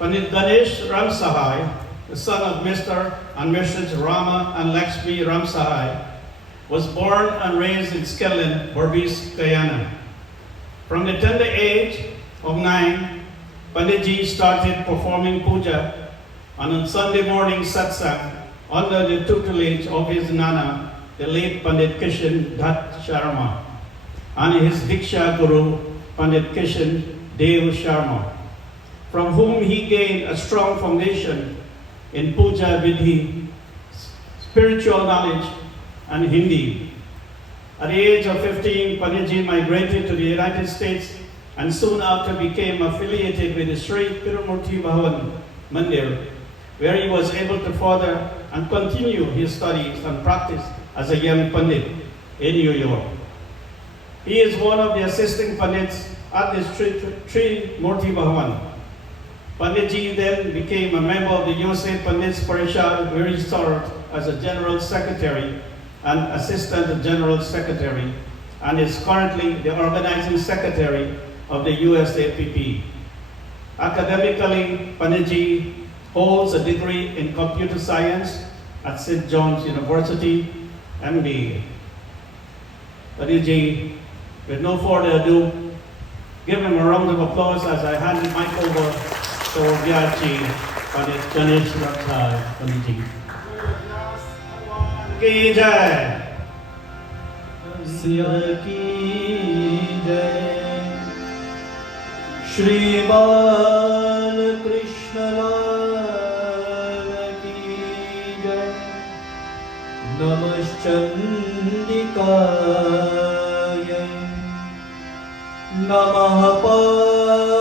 Pandit Ganesh Ramsahai, the son of Mr. and Mrs. Rama and Lakshmi Ramsahai, was born and raised in Skellen, Berbice, Guyana. From the tender age of 9, Panditji started performing puja and on Sunday morning satsang under the tutelage of his Nana, the late Pandit Kishan Dutt Sharma, and his Diksha Guru, Pandit Kishan Dev Sharma, from whom he gained a strong foundation in puja vidhi, spiritual knowledge, and Hindi. At the age of 15, Panditji migrated to the United States and soon after became affiliated with the Sri Tirumurti Bhavan Mandir, where he was able to further and continue his studies and practice as a young Pandit in New York. He is one of the assisting Pandits at the Sri Murti Bhavan. Panditji then became a member of the USA Pandits Parishad, where he served as a General Secretary and Assistant General Secretary, and is currently the Organizing Secretary of the USAPP. Academically, Panditji holds a degree in Computer Science at St. John's University, MBA. Panditji, with no further ado, give him a round of applause as I hand the mic over to our Vyachi, Pandit Ganesh Ramsahai, Panditji. की जय, सिया की जय, श्री बाल कृष्ण लाल की जय, नमश्चंडिकाय, नमः पार्वती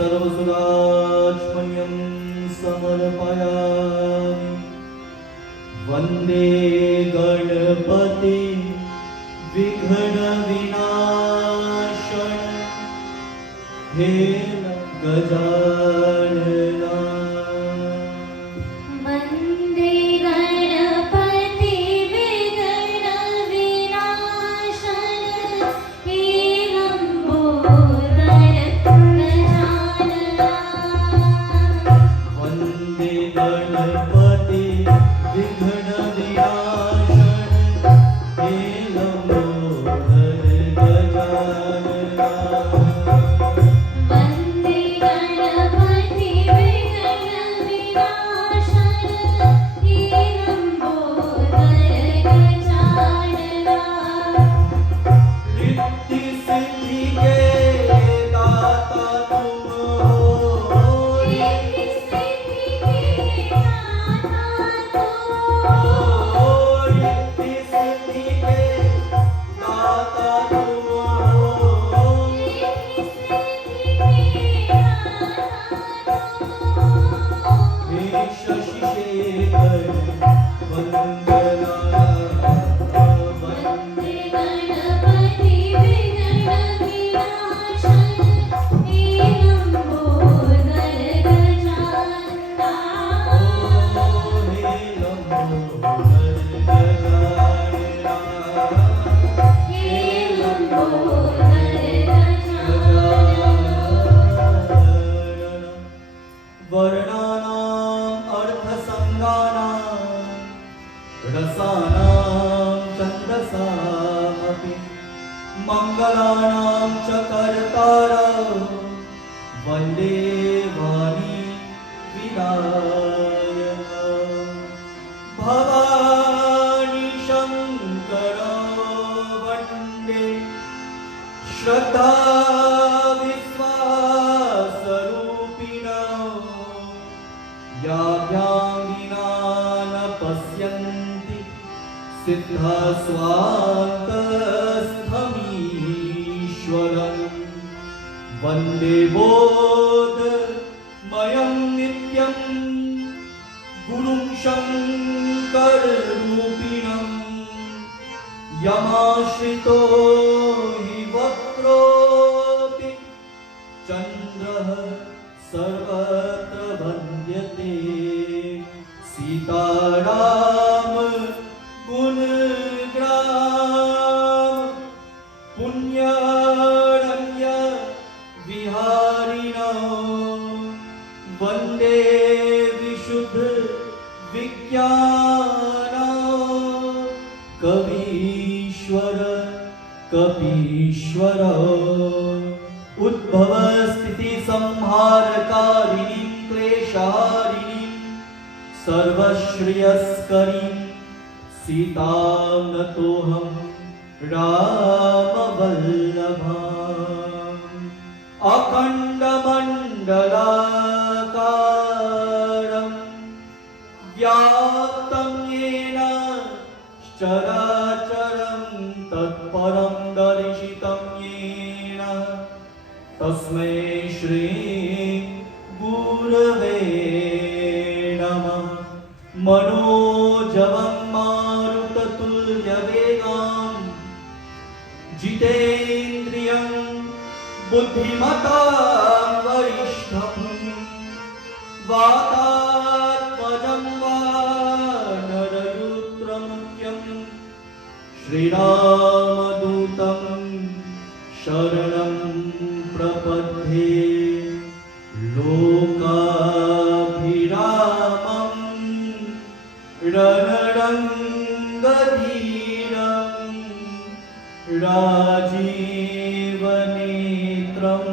सर्वसुरात्मन्यं समर्पयामि। वन्दे गणपति विघ्नविनाशन हे गजानना। वन्दे गणपति विघ्नविनाशन हे लम्बोदर गणपति विघ्न विनाशन हे लंबोदर गजानना। वन्दे गणपति विघ्न विनाशन हे लम्बोदर गजानना। रिद्धि सिद्धि के दाता तुम हो, रिद्धि सिद्धि के दाता तुम हो। रिद्धि सिद्धि के दाता तुम हो। रिद्धि सिद्धि के दाता तुम हो। हे शशि शेखर वंदना। वन्दे गणपति विघ्न विनाशन हे लम्बोदर गजानना। हे लंबोदर गजानना। हे लम्बोदर गजानना। वर्णानाम् अर्थसङ्गानां रसानां छन्दसामपि मङ्गलानां च कर्तारौ वन्दे वाणी विनायक। भवानी शङ्करो वन्दे श्रद्धा विश्वासरूपिणो याभ्यां विना न पश्यन्ति सिद्धा स्वान्तस्थमीश्वरम्। वन्दे बोधमयं नित्यं गुरुं शङ्कररूपिणम्। यमाश्रितो हि वक्रोऽपि चन्द्र रामचन्द्रः सर्वत्र वन्द्यते सीताराम गुणग्राम पुण्यरण्य विहारिणो वन्दे विशुद्ध विज्ञान कवीश्वर कपीश्वर उद्भव स्थिति संहारकारिणीं क्लेशहारिणीं सर्वश्रेयस्करीं सीतां नतोऽहं रामवल्लभाम् अखण्डमण्डलाकारं व्याप्तं येन चराचरं तत्परं दर्शितं येन तस्मै श्री गुरवे नमः मनोजवं मारुततुल्यवेगं जितेन्द्रियं बुद्धिमतां वरिष्ठं वातात्मजं वानरयुत्रमुख्यं श्रीरामदूतं शरणं प्रपद्ये लोकाभिरामं रणरङ्गधीरं राजीवनेत्रं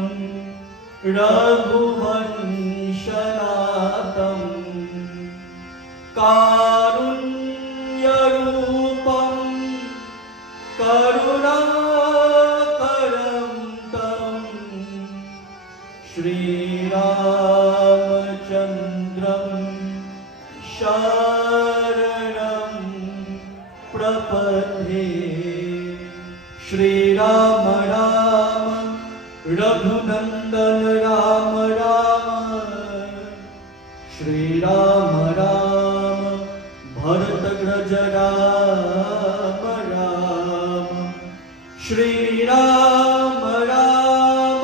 रघुवंशनाथं कारुण्यरूपं करुणाकरं तं श्रीरामचन्द्रं शरणं प्रपद्ये श्रीराम राम रघुनन्दन राम राम श्रीराम राम भरतग्रज राम राम श्रीराम राम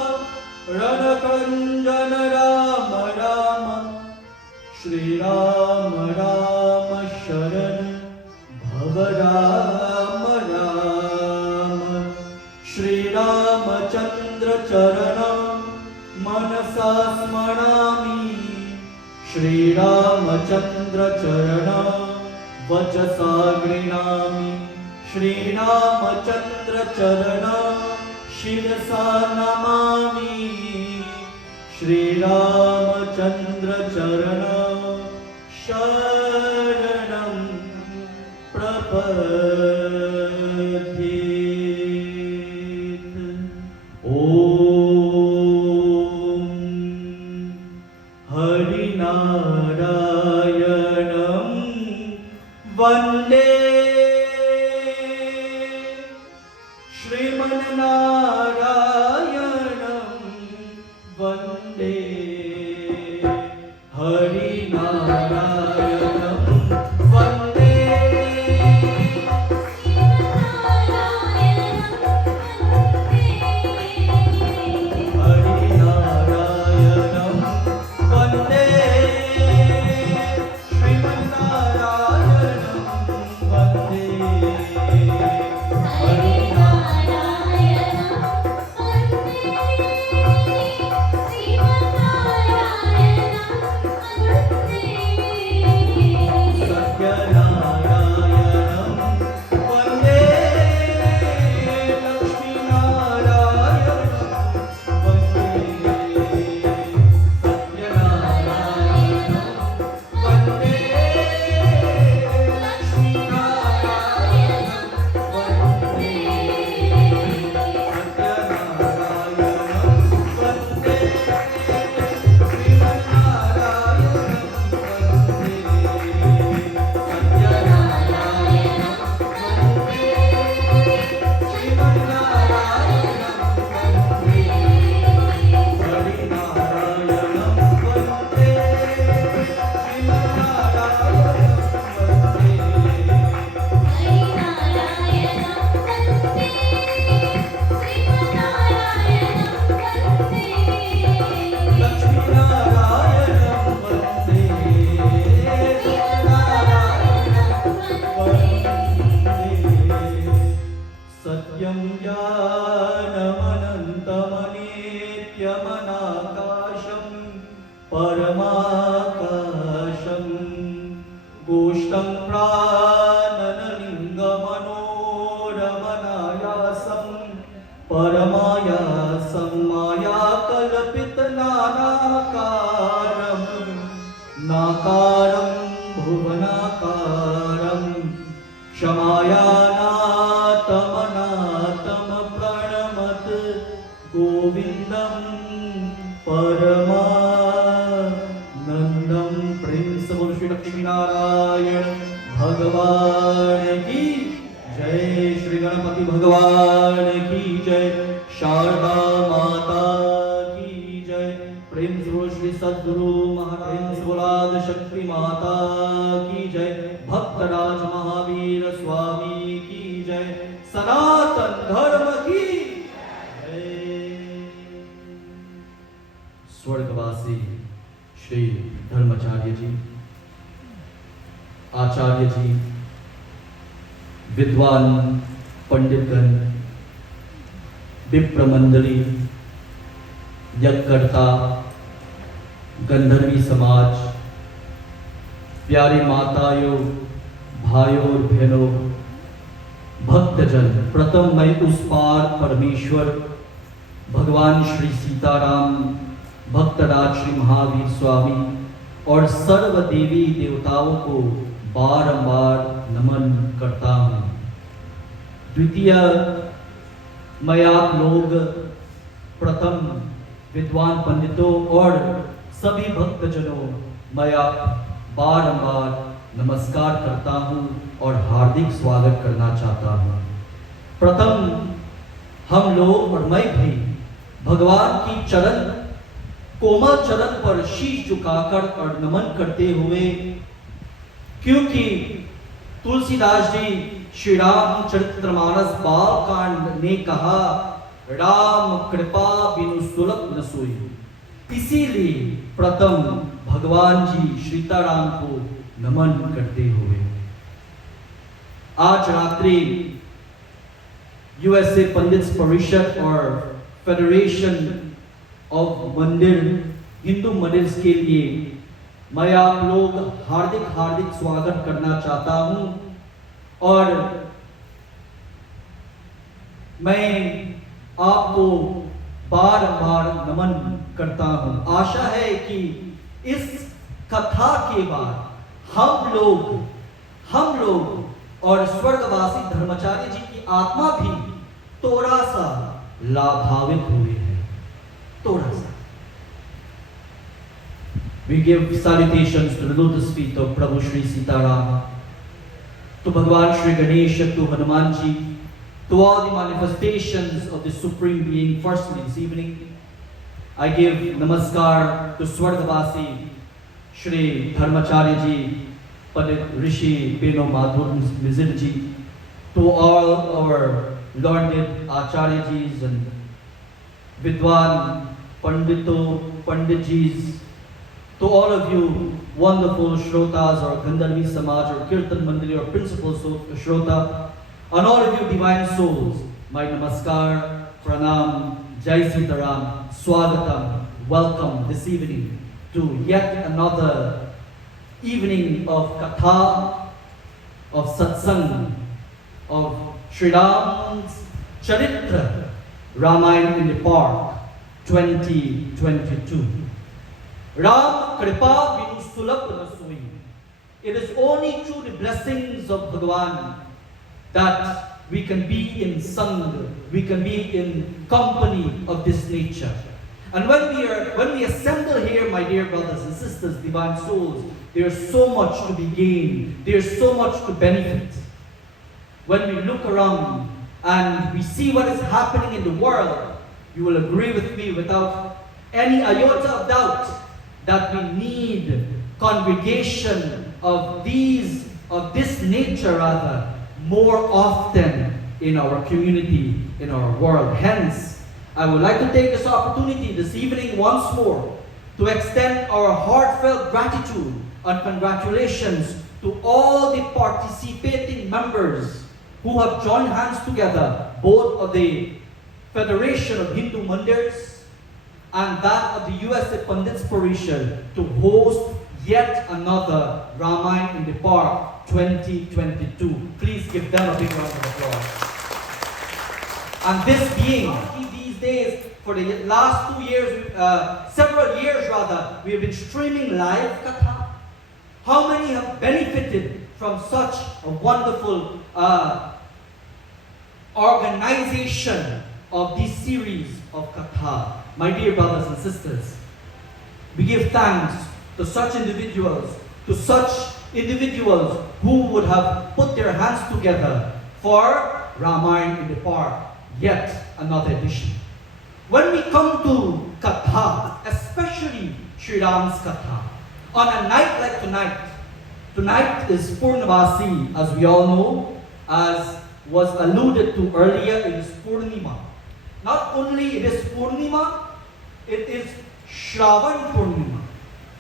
रणकञ्जन राम राम श्रीराम राम शरण भव राम राम श्रीरामचन्द्र चरणं मनसा स्मरामि श्रीरामचन्द्र चरणं वचसा गृह्णामि श्रीरामचन्द्र चरणं शिरसा नमामि श्रीरामचन्द्र चरणं शरणं प्रपद्ये ॐ हरिनारायणं वन्दे श्रीमन्नारायणं वन्दे हरिनारायणं वन्दे हरिनारायणं वन्दे श्रीमन्नारायणं वन्दे हरिनारायणं वन्दे श्रीमन्नारायणं गगनाकाशं परमाकाशं गोष्ठं प्राणनलिङ्गमनोरमनायासं परमायासं मायाकल्पितनानाकारं नाकारं भुवनाकारं क्षमायानातमनातम प्रणमत गोविन्दं परमानन्दं। प्रेम से बोलो श्री लक्ष्मीनारायण भगवान की जय, श्री गणपति भगवान की जय, शारदा माता की जय। प्रेम से बोलो श्री सद्गुरु महाराज बोलाद शक्ति माता की जय, भक्तराज महावीर स्वामी की जय, सनातन धर्म की जय। स्वर्गवासी श्री धर्माचार्य जी, आचार्य जी, विद्वान पंडितगण, विप्र मंडली, यज्ञकर्ता, गंधर्वी समाज, प्यारी माताओं, भाइयों और बहनों, भक्तजन, प्रथम मैं उस पार परमेश्वर भगवान श्री सीताराम, भक्तराज श्री महावीर स्वामी और सर्व देवी देवताओं को बारंबार नमन करता हूँ। द्वितीय, मैं आप लोग प्रथम विद्वान पंडितों और सभी भक्तजनों, मैं आप बारंबार नमस्कार करता हूँ और हार्दिक स्वागत करना चाहता हूँ। प्रथम हम लोग और मैं भी भगवान की चरण, कोमल चरण पर शीश झुकाकर और नमन करते हुए, क्योंकि तुलसीदास जी श्री रामचरितमानस बाल कांड ने कहा, राम कृपा बिनु सुलभ न सोई। इसीलिए प्रथम भगवान जी सीताराम को नमन करते हुए आज रात्रि यूएसए पंडित्स परिषद और फेडरेशन ऑफ मंदिर, हिंदू मंदिर्स के लिए मैं आप लोग हार्दिक हार्दिक स्वागत करना चाहता हूं और मैं आपको बार-बार नमन करता हूं। आशा है कि इस कथा के बाद हम लोग और स्वर्गवासी धर्माचार्य जी की आत्मा भी थोड़ा सा लाभान्वित हुए हैं, थोड़ा सा। We give salutations to the lotus feet of Prabhu Shri Sitaram, to Bhagwan Shri Ganesh, to Hanumanji, to all the manifestations of the Supreme Being. Firstly, this evening, I give namaskar to Swargavasi Shri Dharmacharya Ji, Pandit Rishi Beno Madhur Mizir Ji, to all our learned Acharya Jis and Vidwan Panditjis, to all of you wonderful Shrotas or Gandharvi Samaj or Kirtan Mandali or principal Shrota, and all of you divine souls, my namaskar, pranam, jai Sitaram, swagatam, welcome this evening to yet another evening of katha, of satsang, of Sri Ram's Charitra, Ramayan in the Park, 2022. Ram Kripa Binu Sulabh na soi. It is only through the blessings of Bhagwan that we can be in Sangha, we can be in company of this nature. And when we assemble here, my dear brothers and sisters, divine souls, there is so much to be gained, there is so much to benefit. When we look around and we see what is happening in the world, you will agree with me without any iota of doubt that we need congregation of this nature rather, more often in our community, in our world. Hence, I would like to take this opportunity this evening once more to extend our heartfelt gratitude and congratulations to all the participating members who have joined hands together, both of the Federation of Hindu Mandirs and that of the USA Pandits Procession to host yet another Ramayan in the Park 2022. Please give them a big round of applause. And this being these days, for the last 2 years, several years rather, we have been streaming live katha. How many have benefited from such a wonderful organization of this series of katha? My dear brothers and sisters, we give thanks to such individuals, who would have put their hands together for Ramayan in the Park, yet another edition. When we come to katha, especially Sri Ram's katha, on a night like tonight is Purnamasi, as we all know, as was alluded to earlier, it is Purnima. Not only it is Purnima, it is Shravan Purnima.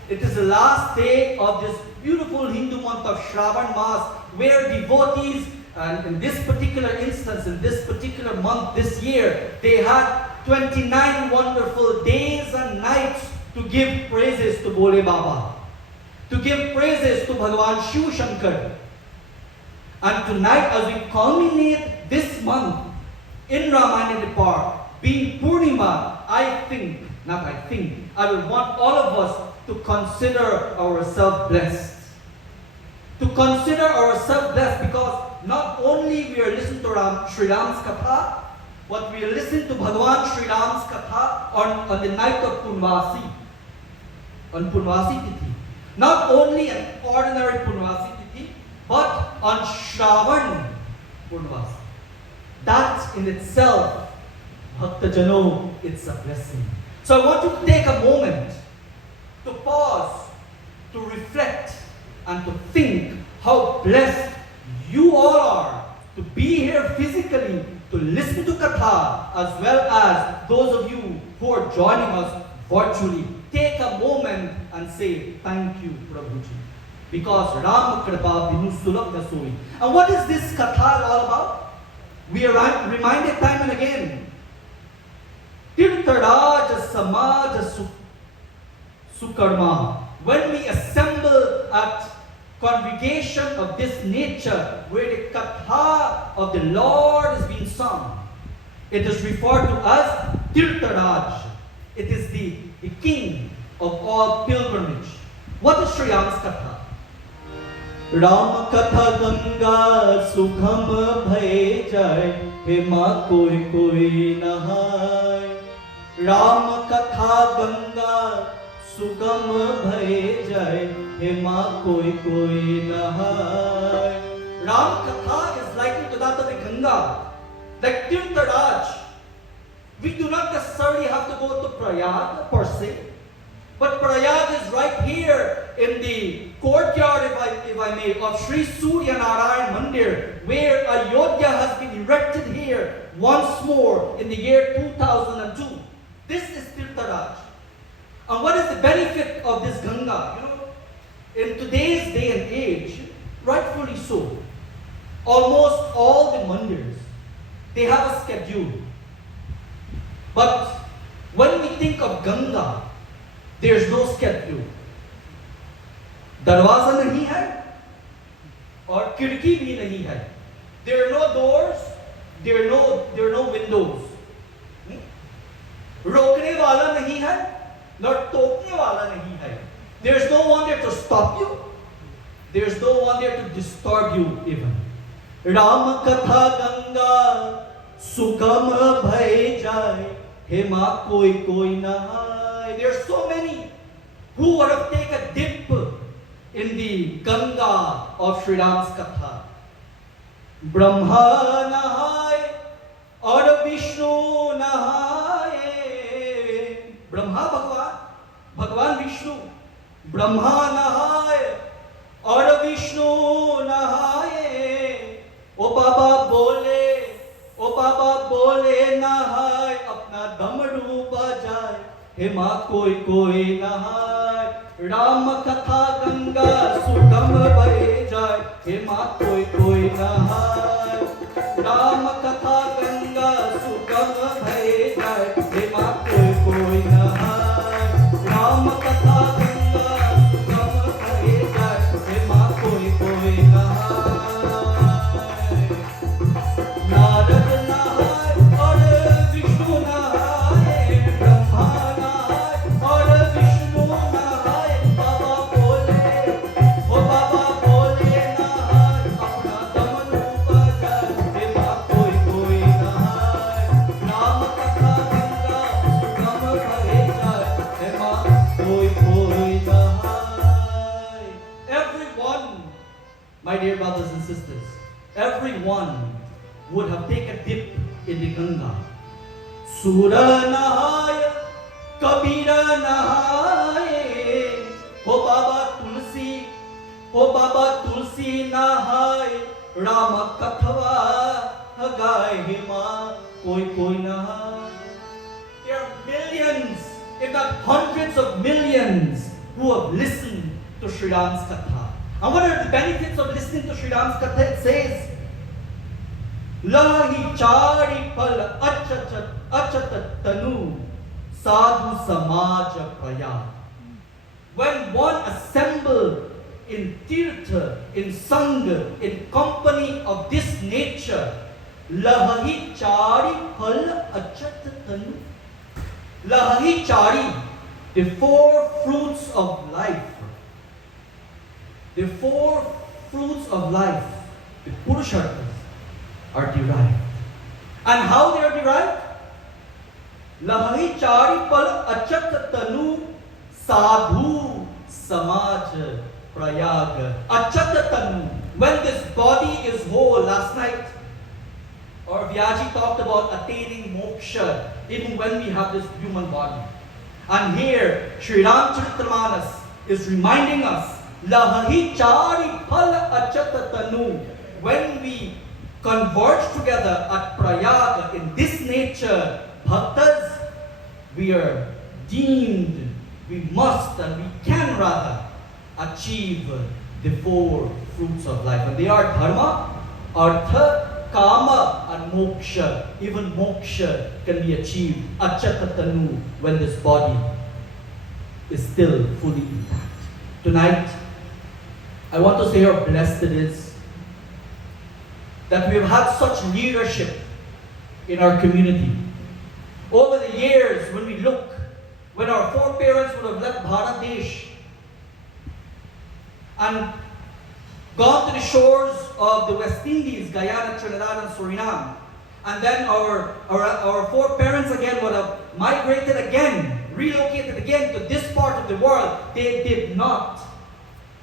It is the last day of this beautiful Hindu month of Shravan Mas, where devotees, and in this particular instance, in this particular month this year, they had 29 wonderful days and nights to give praises to Bole Baba, to give praises to Bhagavan Shiv Shankar. And tonight, as we culminate this month in Ramayan in the Park, being Purnima, I will want all of us to consider ourselves blessed. To consider ourselves blessed, because not only we are listening to Sri Ram's Katha, but we are listening to Bhagavan Sri Ram's Katha on the night of Purnvasi, on Purnvasi Tithi. Not only an ordinary Purnvasi Tithi, but on Shravan Purnvasi. That in itself, Bhakta Jano, it's a blessing. So I want you to take a moment to pause, to reflect, and to think how blessed you all are to be here physically, to listen to Katha, as well as those of you who are joining us virtually. Take a moment and say, thank you, Prabhuji. Because Ram Kripa Binu Sulab Dasoi. And what is this Katha all about? We are reminded time and again. Tirtharaj Samaj Sukarma. When we assemble at congregation of this nature, where the Katha of the Lord is being sung, it is referred to as Tirtharaj. It is the king of all pilgrimage. What is Sri Ram's Katha? Ram Katha Ganga Sukham Bhai Jai Hema Koi Koi Nahai. Ram Katha Ganga Sugam Bhai Jai Hema Koi Koi Nahai. Ram Katha is likened to that of the Ganga, like Tirtharaj. We do not necessarily have to go to Prayag per se, but Prayag is right here in the courtyard, if I may, of Sri Surya Narayan Mandir, where Ayodhya has been erected here once more in the year 2002. This is Tirtharaj. And what is the benefit of this Ganga? In today's day and age, rightfully so, almost all the mandirs, they have a schedule. But when we think of Ganga, there's no schedule. Darwaza nahi hai, or khidki bhi nahi hai. There are no doors, there are no windows. Rokne wala nahi hai, nor tokne wala nahi hai. There's no one there to stop you. There's no one there to disturb you even. Ram Katha Ganga Sugam Bhai Jai Hema Koi Koi Nahai. There are so many who would have taken a dip in the Ganga of Sri Ram's Katha. Brahma Nahai or Vishnu Nahai. Brahma Bhagavan Vishnu. Brahma Nahai or Vishnu Nahai. O Baba bole Nahai. Apna damru bajai. Hema koi koi Nahai. Ram Katha Ganga Sugam Bhai Jai. Hema koi koi Nahai. Ram Katha Ganga Sugam Bhai Jai. Hema koi koi Nahai. my dear brothers and sisters, everyone would have taken a dip in the Ganga. Sura nahaya, Kabira nahaye, ho Baba Tulsi nahaye, Rama Kathava hagaye hima, koi nahaye. There are millions, if not hundreds of millions, who have listened to Sri Ram's Katha. And what are the benefits of listening to Sri Ram's Katha? It says, Lahi chari pal achat tanu sadhu samaja praya. When one assembled in tirtha, in sangha, in company of this nature, lahi chari pal achat tanu. Lahi chari, the four fruits of life. The four fruits of life, the Purusharthas, are derived. And how they are derived? Lahi chari pal achat tanu sadhu samaj prayag. Achat tanu. When this body is whole, last night, our Vyaji talked about attaining moksha, even when we have this human body. And here, Sri Ramcharitamanas is reminding us, Lahi chari pal achat tanu. When we converge together at Prayag in this nature, bhaktas, we are deemed, we must and we can rather achieve the four fruits of life. And they are dharma, artha, kama, and moksha. Even moksha can be achieved achatatanu when this body is still fully intact. Tonight, I want to say how blessed it is that we have had such leadership in our community. Over the years, when we look, when our foreparents would have left Bharat Desh and gone to the shores of the West Indies, Guyana, Trinidad, and Suriname, and then our foreparents again would have migrated again, relocated again to this part of the world, they did not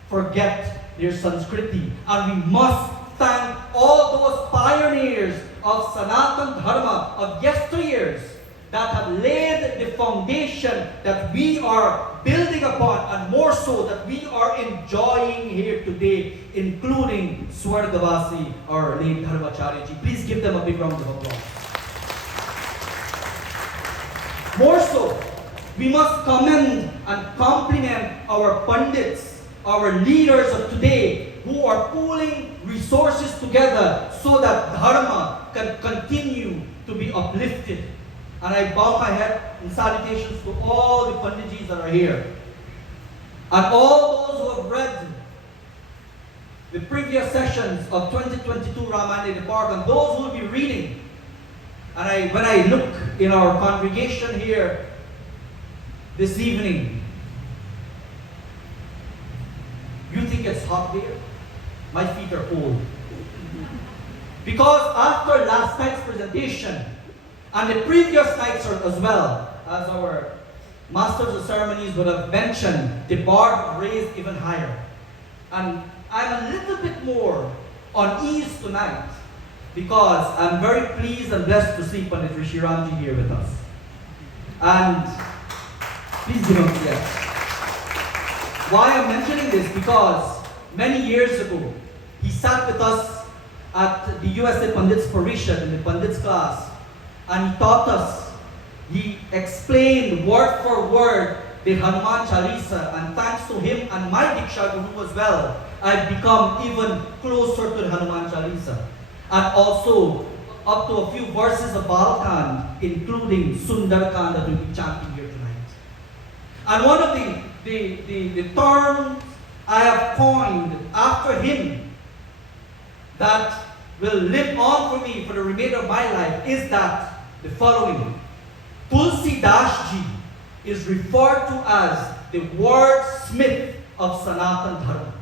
forget their Sanskriti. And we must thank all those pioneers of Sanatan Dharma of yesteryears that have laid the foundation that we are building upon, and more so that we are enjoying here today, including Swargavasi, our late Dharmacharyaji. Please give them a big round of applause. More so, we must commend and compliment our Pandits, our leaders of today, who are pooling resources together so that Dharma can continue to be uplifted. And I bow my head in salutations to all the Panditjis that are here. And all those who have read the previous sessions of 2022 Ramayan in the Park, and those who will be reading. And when I look in our congregation here this evening, you think it's hot there? My feet are cold. Because after last night's presentation, and the previous nights as well, as our masters of ceremonies would have mentioned, the bar raised even higher. And I'm a little bit more on ease tonight because I'm very pleased and blessed to see Pandit Rishi Ramji here with us. And please give him a yes. Why I'm mentioning this? Because many years ago, he sat with us at the USA Pandits Parishat in the Pandits class, and he taught us, he explained word for word the Hanuman Chalisa, and thanks to him and my Diksha Guru as well, I've become even closer to the Hanuman Chalisa. And also up to a few verses of Balkan, including Sundarkand that we'll be chanting here tonight. And one of the terms I have coined after him that will live on for me for the remainder of my life is that the following. Tulsi Dashji is referred to as the wordsmith of Sanatan Dharma.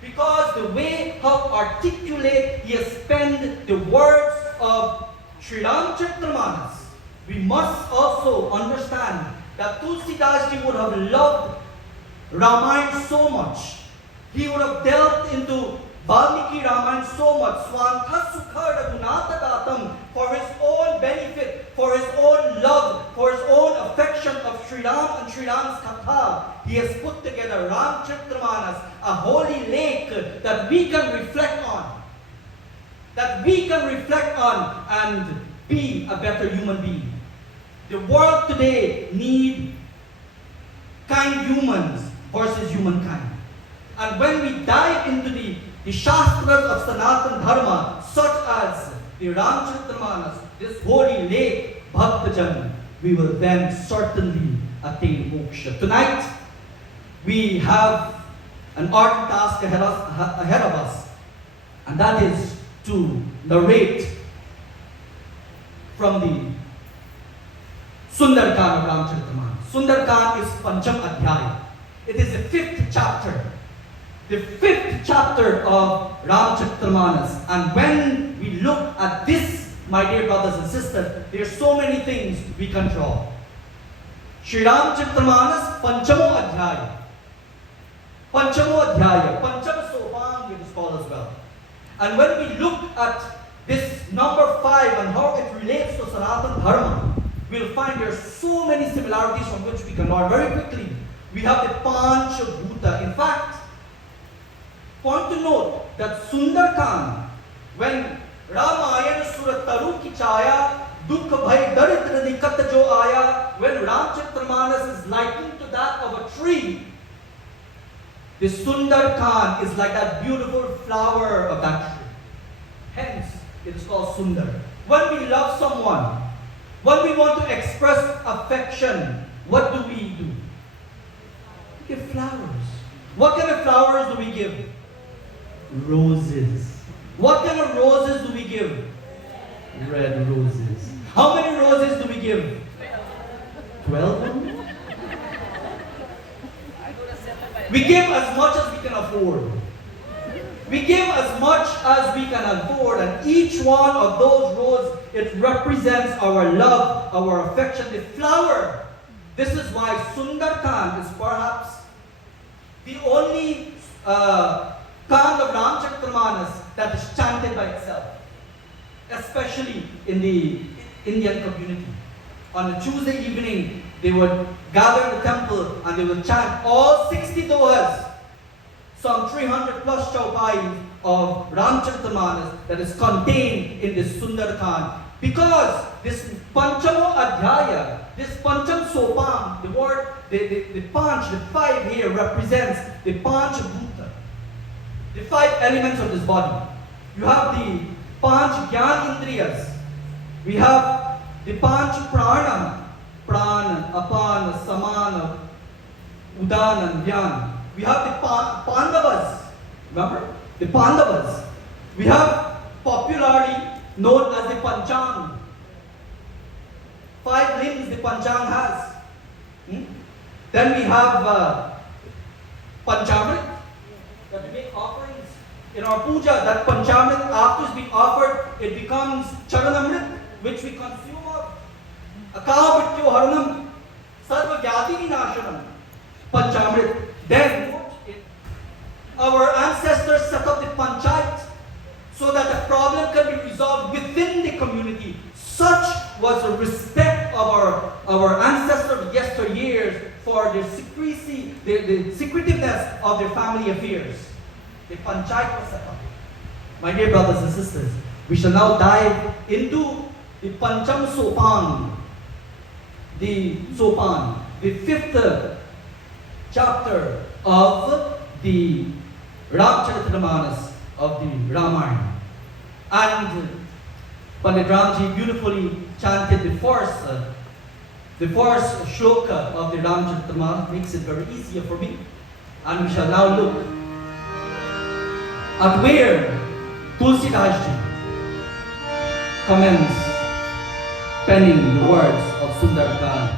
Because the way how articulate he has penned the words of Sri Ramcharitamanas, we must also understand that Tulsi Dasji would have loved Ramayan so much He would have delved into Valmiki Ramayan so much, Swantha Sukha Raghunatha Datam, for his own benefit, for his own love, for his own affection of Sri Ram and Sri Ram's Katha. He has put together Ramcharitamanas, a holy lake that we can reflect on. That we can reflect on and be a better human being. The world today needs kind humans versus humankind. And when we dive into the Shastras of Sanatana Dharma, such as the Ramcharitamanas, this holy lake, Bhaktajan, we will then certainly attain moksha. Tonight, we have an ardent task ahead of us, and that is to narrate from the Sundarkan of Ramcharitamanas. Sundarkan is Pancham Adhyaya. It is the 5th chapter. The 5th chapter of Ramcharitamanas. And when we look at this, my dear brothers and sisters, there are so many things we can draw. Sri Ramcharitamanas Panchamo Adhyaya. Panchamo Adhyaya. Panchama Sopan it is called as well. And when we look at this number 5 and how it relates to Sanatana Dharma, we'll find there are so many similarities from which we can learn very quickly. We have the Pancha Bhuta. In fact, point to note that Sundarkan, when Ramayan Surat Taru ki chaya, Dukh bhai daridra nikat jo aya, when Ramcharitamanas is likened to that of a tree, the Sundarkan is like that beautiful flower of that tree. Hence, it is called Sundar. When we love someone, when we want to express affection, what do? We give flowers. What kind of flowers do we give? Roses. What kind of roses do we give? Red roses. How many roses do we give? 12? We give as much as we can afford. We give as much as we can afford, and each one of those roses, it represents our love, our affection, the flower. This is why Sundarkan is perhaps the only kind of Ramcharitamanas that is chanted by itself, especially in the Indian community. On a Tuesday evening, they would gather in the temple and they would chant all 60 dohas, some 300 plus chaupais of Ramcharitamanas that is contained in this Sundarkan. Because this Panchamo Adhyaya, this Pancham Sopam, the word, the Panch, the 5 here represents the Panch Bhuta, the 5 elements of this body. You have the Panch Gyan Indriyas. We have the Panch Prana, Prana, Apana, Samana, Udana, and Vyan. We have the Pandavas. Remember? The Pandavas. We have popularly known as the Panchang. 5 limbs the Panchang has. Then we have Panchamrit, that we make offerings. In our puja, that Panchamrit, after it's being offered, it becomes Charanamrit, which we consume of. Akahabrityo Haranam, Sarva Gyati Vinashanam, Panchamrit. Then, our ancestors set up the Panchayat so that the problem can be resolved within the community. Such was the respect of our ancestors of yesteryears for the secrecy, the secretiveness of their family affairs. The Panchayat was set up. My dear brothers and sisters, we shall now dive into the Pancham Sopan, the 5th chapter of the Ramcharitamanas of the Ramayan. And Pandit Ramji beautifully chanted the first shloka of the Ramcharitamanas, makes it very easier for me. And we shall now look at where Tulsidasji commences penning the words of Sundarkan.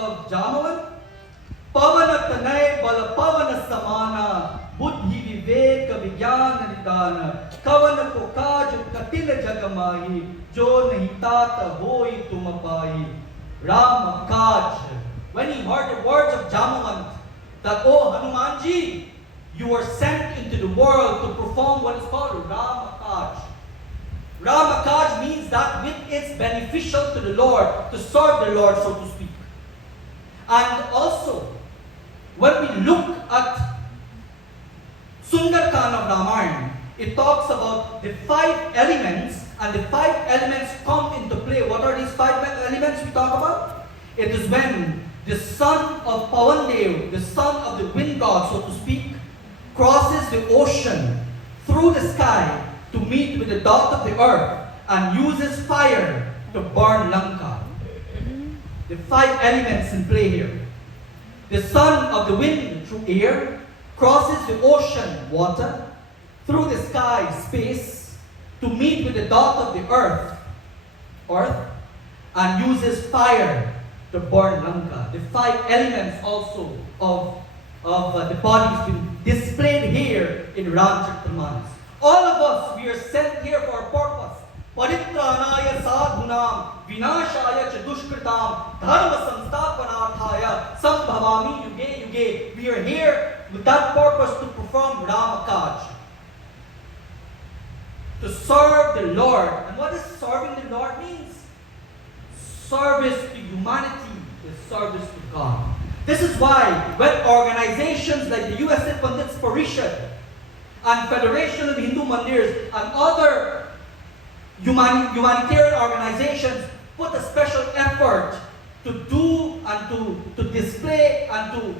of Jamavan? Pavana tanay bala pavana samana, buddhi vivek vigyan nidana, kavan ko kaj katil jagamahi, jo nahi tat hoi tumapai. Ram kaj. When he heard the words of Jamavant, that, oh Hanumanji, you are sent into the world to perform what is called Ramakaj. Ramakaj means that which is beneficial to the Lord, to serve the Lord, so to speak. And also, when we look at Sundarkan of Ramayan, it talks about the 5 elements, and the 5 elements come into play. What are these 5 elements we talk about? It is when the son of Pawandev, the son of the wind god, so to speak, crosses the ocean through the sky to meet with the dot of the earth and uses fire to burn Lanka. The 5 elements in play here. The son of the wind through air crosses the ocean, water, through the sky, space, to meet with the dot of the earth, and uses fire to burn Lanka. The 5 elements also of the body has been displayed here in Ramcharitamanas. All of us, we are sent here for a purpose. Paritranaya sadhunam, vinashaya cha dushkritam, dharma samsthapanarthaya, sambhavami yuge yuge. We are here with that purpose to perform Ramakaj. To serve the Lord. And what does serving the Lord means? Service to humanity is service to God. This is why when organizations like the USA Pandits Parishad and Federation of Hindu Mandirs and other humanitarian organizations put a special effort to do and to display and to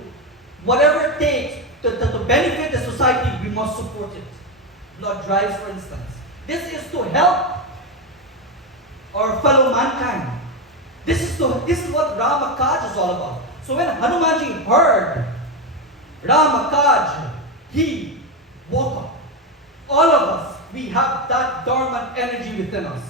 whatever it takes to benefit the society, we must support it. Blood drives, for instance. This is to help our fellow mankind. This is what Ramakaj is all about. So when Hanumanji heard Ramakaj, he woke up. All of us, we have that dormant energy within us.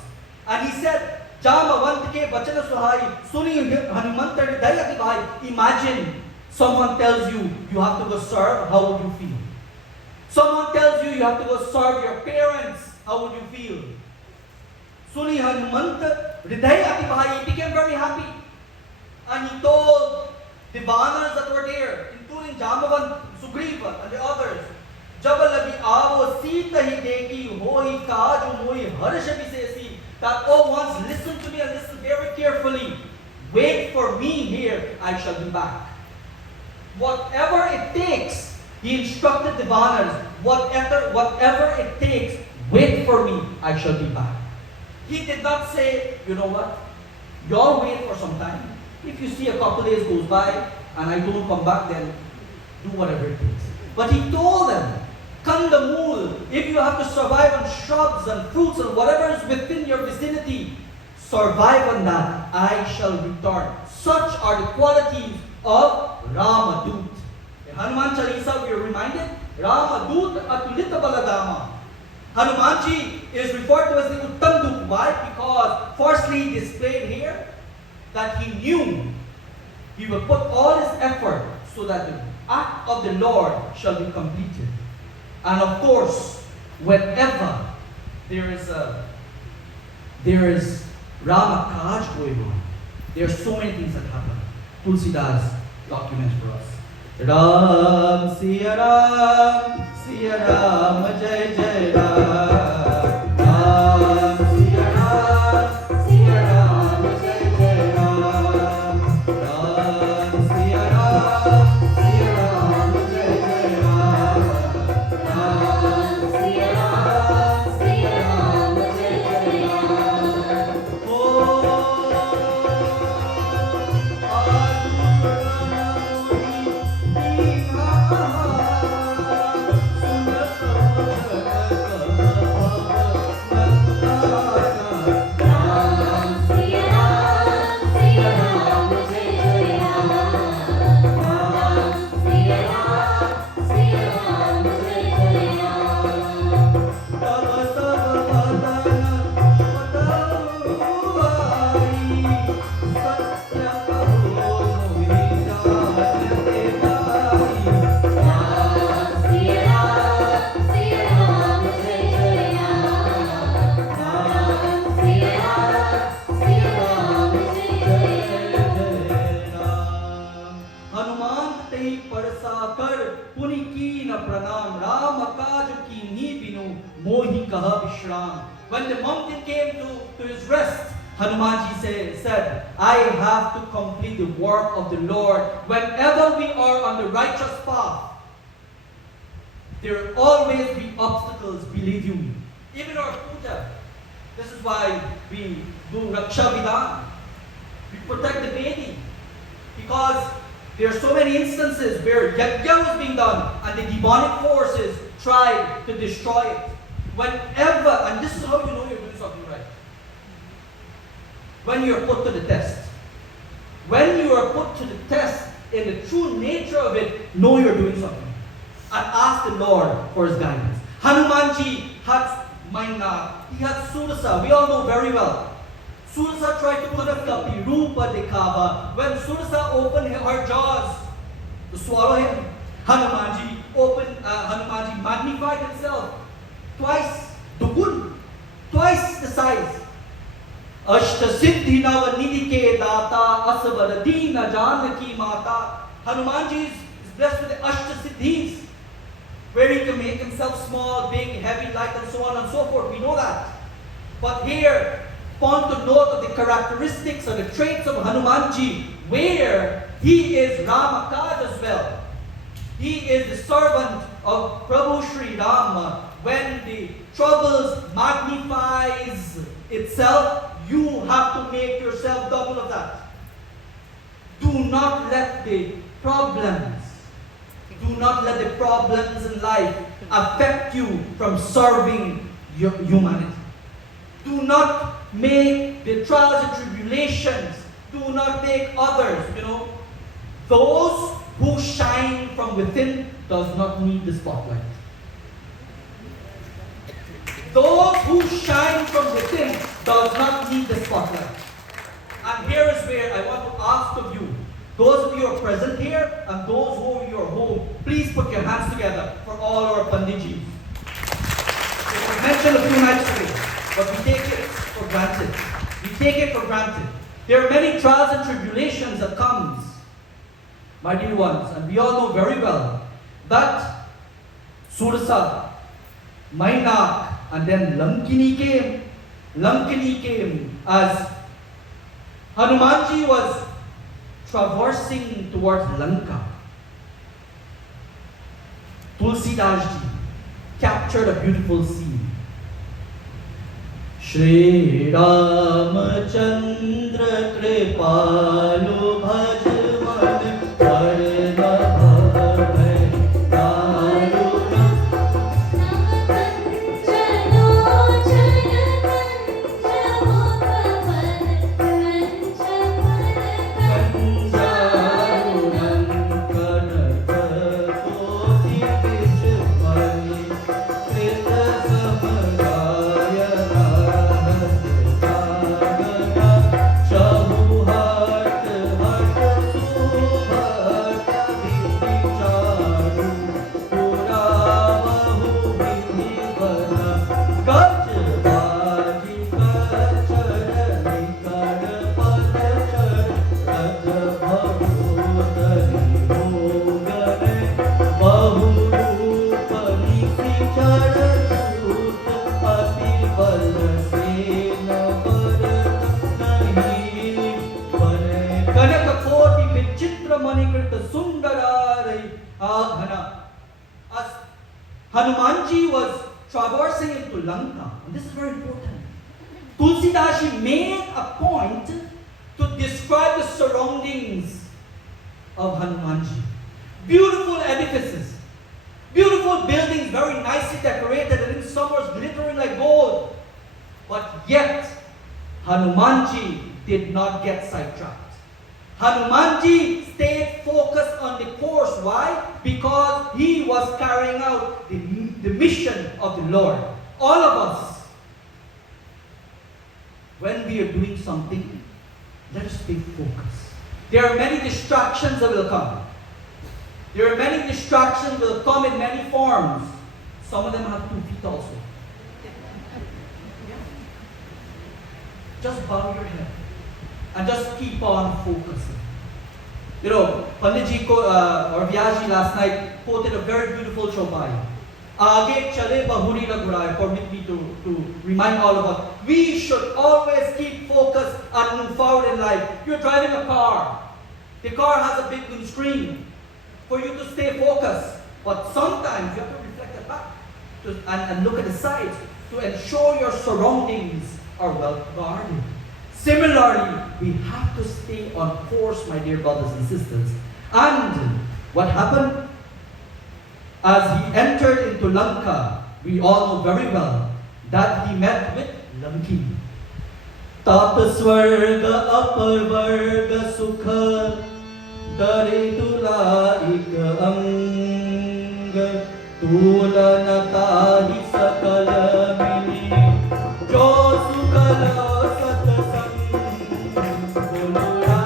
And he said, Jamavant ke bachana suhai, suni Hanumantar hridaya ki bhai. Imagine someone tells you you have to go serve, how would you feel? Someone tells you you have to go serve your parents, how would you feel? Suni Hanumantar hridaya ki bhai. He became very happy. And he told the Vanas that were there, including Jamavant, Sugriva, and the others, Jabalagi avo sita hi deki hohi kaju moi harsha visesi, that, oh, once listen to me and listen very carefully. Wait for me here, I shall be back. Whatever it takes, he instructed the Vanas, whatever it takes, wait for me, I shall be back. He did not say, you know what, y'all wait for some time. If you see a couple days goes by and I don't come back, then do whatever it takes. But he told them, Kandamul, if you have to survive on shrubs and fruits and whatever is within your vicinity, survive on that, I shall return. Such are the qualities of Ramadut. In Hanuman Chalisa, we are reminded, Ramadut atulita baladama. Hanumanji is referred to as the Uttamdut. Why? Because firstly displayed here that he knew he will put all his effort so that the act of the Lord shall be completed. And of course, whenever there is Ramakaj going on, there are so many things that happen. Tulsidas documents for us. Ram, Siya Ram, Jai Jai Ram. Ram, Siya Ram, Siya Ram, Jai Jai Ram. Ram, Siya Ram, Siya Ram, Jai Jai Ram. Ram, Siya Ram, Siya Ram, Jai Jai Ram. Oh, Ram, कई परसा कर पुनि कीन pranam Ram akaj कीनी बिनु मोहि कह विश्राम. When the mountain came to his rest, Hanumanji said, I have to complete the work of the Lord. Whenever we are on the righteous path, there will always be obstacles, believe you me. Even our puja. This is why we do Raksha Vidhan. We protect the deity. Because there are so many instances where yajna was being done and the demonic forces tried to destroy it. Whenever, and this is how you know you're doing something right. When you are put to the test. When you are put to the test in the true nature of it, know you're doing something. And ask the Lord for his guidance. Hanumanji had Maina, he had Surasa, we all know very well. Surasa tried to put up the Rupa Dekava. When Surasa opened her jaws to swallow him, Hanumanji magnified himself twice, dugun, twice the size. Ashta Siddhi Nava Nidike Data Asavara Dina Janaki Mata. Hanumanji is blessed with the Ashta Siddhis, where he can make himself small, big, heavy, light, and so on and so forth. We know that. But here, upon to note of the characteristics or the traits of Hanumanji, where he is Ramakaj as well. He is the servant of Prabhu Sri Rama. When the troubles magnifies itself, you have to make yourself double of that. Do not let the problems in life affect you from serving your humanity. Do not make the trials and tribulations, do not make others, those who shine from within does not need the spotlight. Those who shine from within does not need the spotlight. And here is where I want to ask of you, those of you who are present here and those who are home, please put your hands together for all our Panditjis. It was mentioned a few nights ago, but we take it for granted. We take it for granted. There are many trials and tribulations that comes, my dear ones, and we all know very well that Surasa, Mainak, and then Lankini came. Lankini came as Hanumanji was traversing towards Lanka. Tulsidas ji captured a beautiful scene. Shri Ramachandra Kripalu Bhajman Parna Hanumanji was traversing into Lanka, and this is very important. Tulsidas made a point to describe the surroundings of Hanumanji. Beautiful edifices, beautiful buildings, very nicely decorated, and in summers glittering like gold. But yet, Hanumanji did not get sidetracked. Hanumanji stayed focused on the course. Why? Because he was carrying out the mission of the Lord. All of us, when we are doing something, let us stay focused. There are many distractions that will come. There are many distractions that will come in many forms. Some of them have 2 feet also. Just bow your head and just keep on focusing. You know, Panditji or Vyaji last night quoted a very beautiful chaupai. Aage chale bahuri na ghuraye. Permit me to remind all of us. We should always keep focused and move forward in life. You're driving a car. The car has a big windscreen for you to stay focused. But sometimes you have to reflect it back and look at the sides to ensure your surroundings are well guarded. Similarly, we have to stay on course, my dear brothers and sisters. And what happened? As he entered into Lanka, we all know very well that he met with Lankini. Tat swarga apar varga sukha dare tula ik ang tulanata hi sakala mini jo sukala satsang bolora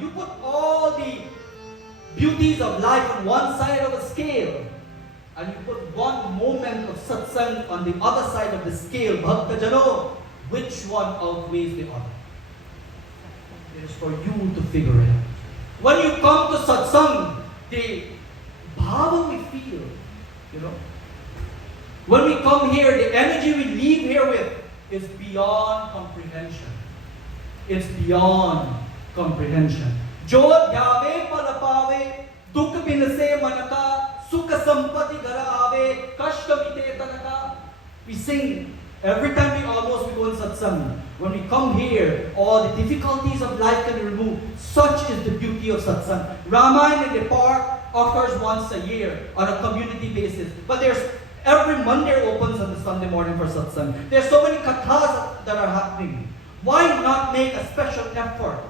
You put all the beauties of life on one side of a scale, and you put one moment of satsang on the other side of the scale. Bhakta Jano, which one outweighs the other? It is for you to figure it out. When you come to satsang, the bhava we feel, you know, when we come here, the energy we leave here with is beyond comprehension. It's beyond comprehension. Jod yave palapave, dukh binase manaka, sukha sampati gara ave, kashta mite tanaka. We sing every time we go in satsang. When we come here, all the difficulties of life can be removed. Such is the beauty of satsang. Ramayan in the park occurs once a year on a community basis. But every Monday opens on the Sunday morning for satsang. There's so many kathas that are happening. Why not make a special effort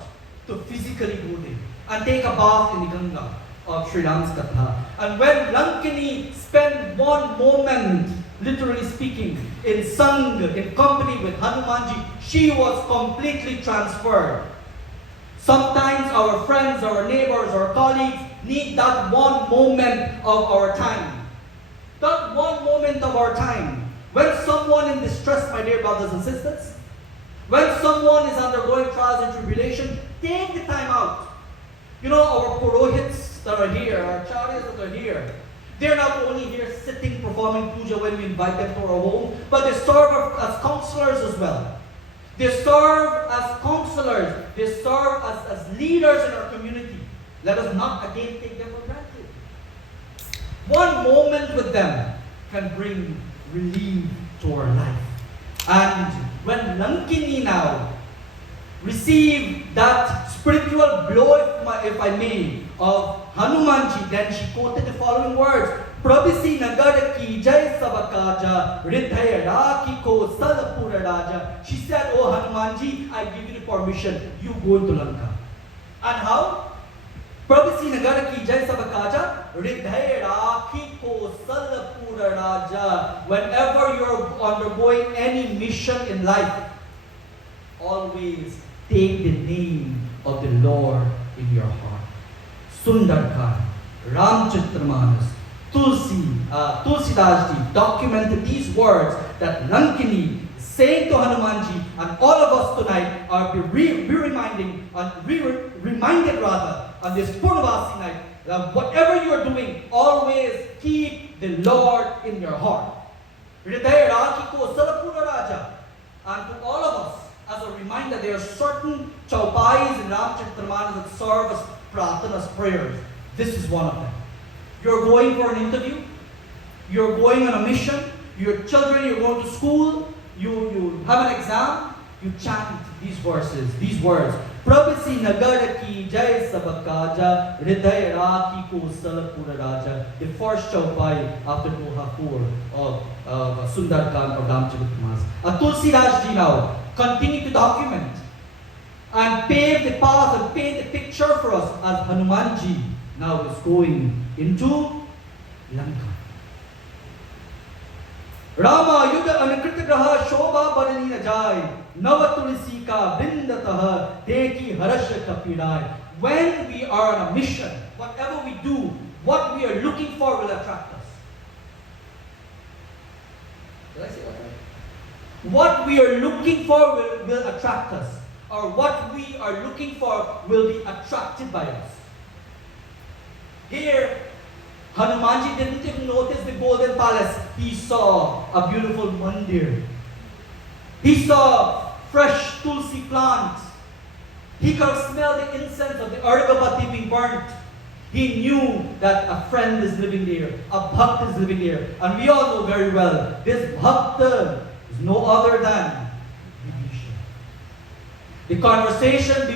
to physically go there and take a bath in the Ganga of Sri Ram's Katha? And when Lankini spent one moment, literally speaking, in Sangha, in company with Hanumanji, she was completely transferred. Sometimes our friends, our neighbors, our colleagues need that one moment of our time. That one moment of our time. When someone in distress, my dear brothers and sisters, when someone is undergoing trials and tribulation, take the time out. You know, our purohits that are here, our acharyas that are here, they're not only here sitting, performing puja when we invite them to our home, but they serve as counselors as well. They serve as counselors. They serve as leaders in our community. Let us not again take them for granted. One moment with them can bring relief to our life. And when Lankini now received that spiritual blow, if I may, of Hanumanji, then she quoted the following words: Prabhisi nagar ki jai sabakaja, ridhaya raki ko salapura raja. She said, "Oh Hanumanji, I give you the permission, you go into Lanka." And how? Prabhisi nagar ki jai sabakaja, ridhaya raki ko salapura raja. Whenever you're undergoing any mission in life, always take the name of the Lord in your heart. Sundarkand, Ramchastramanas, Tulsidas ji documented these words that Lankini is saying to Hanumanji, and all of us tonight are reminded rather on this Purnavasi night that whatever you are doing, always keep the Lord in your heart. Hridaya Raki ko Salapura Raja. And to all of us, as a reminder, there are certain chaupais in Ramchastramanas that serve as prarthanas, prayers. This is one of them. You're going for an interview, you're going on a mission, your children, you're going to school, you have an exam, you chant these verses, these words. Prabhisi nagar ki jai sabakaja, hridaya raki ko salapura raja. The first chaupai after Doha 4 of Sundarkand or Ramchastramanas. Tulsidas ji now continue to document and pave the path and paint the picture for us as Hanumanji now is going into Lanka. Rama युद्ध अनकृत ग्रह शोभा बरनी न जाय नव तुलसी का वृंदतः देखी हर्ष कपीड़ाय. When we are on a mission, whatever we do, what we are looking for will attract us. Did I say that right? What we are looking for will attract us, or what we are looking for will be attracted by us. Here, Hanumanji didn't even notice the golden palace. He saw a beautiful mandir. He saw fresh tulsi plants. He could smell the incense of the argabati being burnt. He knew that a friend is living there, a bhakt is living there. And we all know very well, this bhakt is no other than Vibhishan. The conversation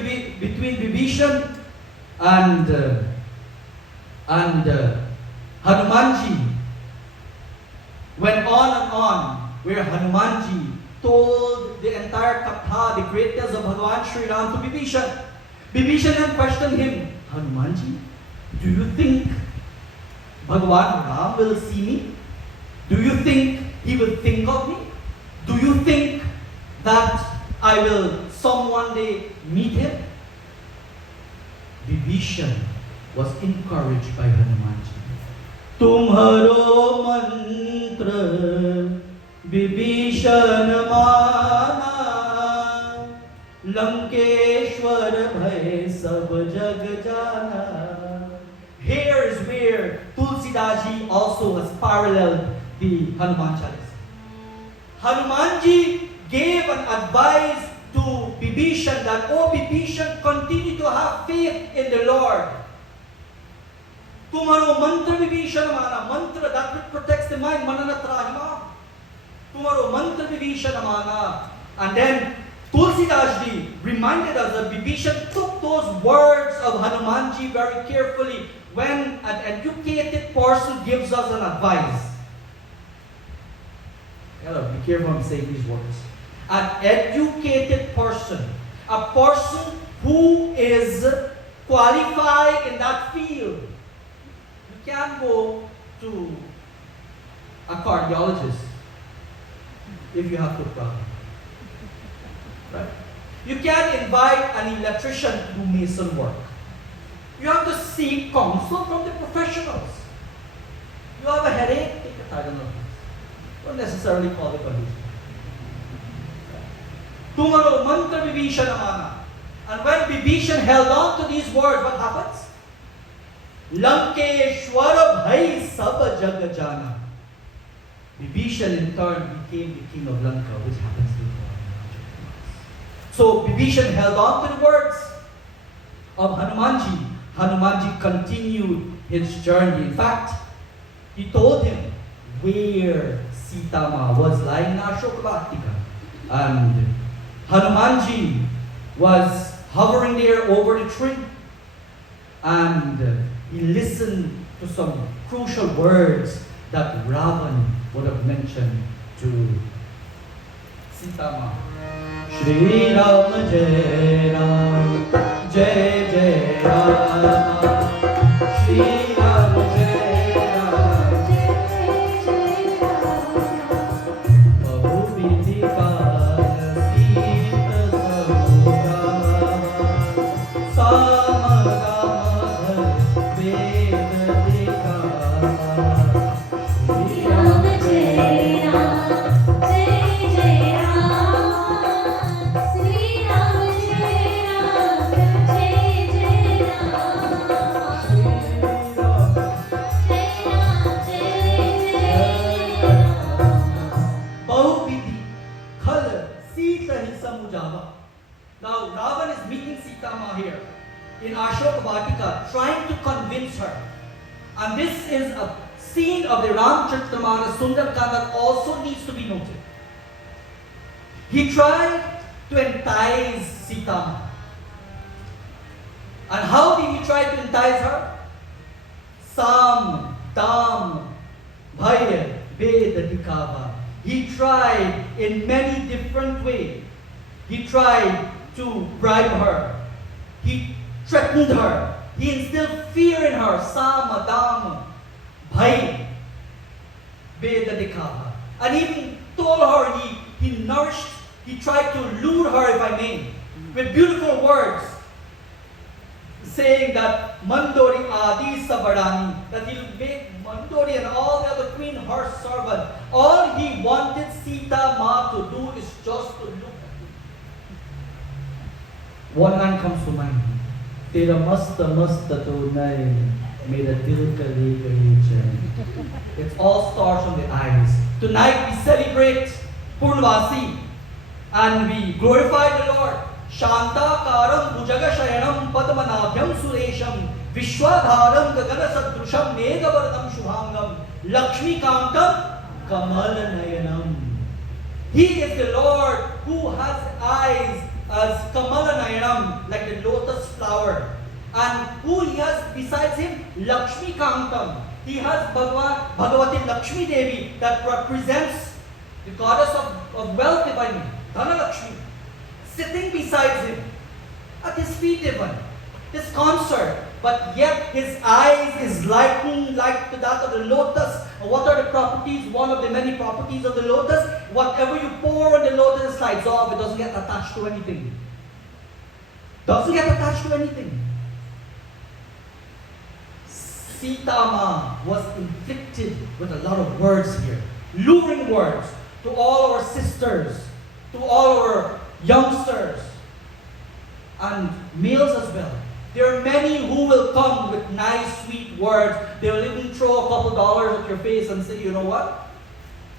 between Vibhishan and Hanumanji went on and on, where Hanumanji told the entire katha, the greatness of Bhagavan Sri Ram to Vibhishan. Vibhishan then questioned him, Hanumanji, do you think Bhagavan Ram will see me? Do you think he will think of me? Do you think that I will some one day meet him? Vibhishan was encouraged by Hanumanji. Tumharo mantra Vibhishan mana Lankeshwar bhai sab jag jana. Here is where Tulsidaji also has paralleled the Hanuman Chalisa. Hanumanji gave an advice to Vibhishan that, oh Vibhishan, continue to have faith in the Lord. Tumharo mantra Vibhishan mana, mantra that which protects the mind, mananatrahima. Tumharo mantra Vibhishan mana. And then Tulsidaji reminded us that Vibhishan took those words of Hanumanji very carefully when an educated person gives us an advice. Be careful when I'm saying these words. An educated person, a person who is qualified in that field. You can't go to a cardiologist if you have foot problem. Right? You can't invite an electrician to do mason work. You have to seek counsel from the professionals. You have a headache, take a Tylenol. Don't necessarily call the condition. Tumharo mantra Vibhishan mana. And when Vibhishan held on to these words, what happens? Lankeshwar bhai sab jag jana. Vibhishan in turn became the king of Lanka, which happens to God. So Vibhishan held on to the words of Hanumanji. Hanumanji continued his journey. In fact, he told him where Sitama was lying in Ashokavartika. And Hanumanji was hovering there over the tree. And he listened to some crucial words that Ravan would have mentioned to Sitama. Shri Ram Jai Ram Jai Jai Ram Shri Ram Jai Ram Jai Jai Ram Bahu Vidhi Kal Sita Samudama Samagama Ved Dikama Shri Ram Jai Ram Jai Jai Ram Shri Ram Jai Ram Jai Jai Ram Shri Ram Jai Ram Bahupiti Khal Sita hi Samujava. Now Ravan is meeting Sitama here in Ashokavartika, trying to convince her. And this is a scene of the Ramcharitramana Sundarkanda that also needs to be noted. He tried to entice Sitama. And how did he try to entice her? Sam, Dam, Bhaya, Veda, Dikava. He tried in many different ways. He tried to bribe her. He threatened her. He instilled fear in her. Sama, Dam, Bhai, Veda, Dikava. and even told her, he nourished, he tried to lure her, if I may, with beautiful words, saying that Mandori Adi Sabarani, that he'll make Mandori and all the other queen her servant. All he wanted Sita Ma to do is just to look at him. One line comes to mind. Tera masta tunay, mera dil ka le gaye chan. It all starts from the eyes. Tonight we celebrate Purnvasi and we glorify the Lord. Shanta karam bhujaga shayanam padmanabhyam suresham vishwadharam gagana sadrusham megavardam shubhangam lakshmi kantam kamalanayanam. He is the Lord who has eyes as kamalanayanam, like the lotus flower, and who he has besides him Lakshmi kantam. He has Bhagavati Lakshmi Devi that represents the goddess of wealth, if I mean, Dhana Lakshmi, sitting beside him, at his feet even, his concert, but yet his eyes is likened like to that of the lotus. What are the properties? One of the many properties of the lotus, whatever you pour on the lotus slides off, it doesn't get attached to anything. Doesn't get attached to anything. Sita Ma was inflicted with a lot of words here, luring words to all our sisters, to all our youngsters, and males as well. There are many who will come with nice, sweet words. They will even throw a couple dollars at your face and say, you know what?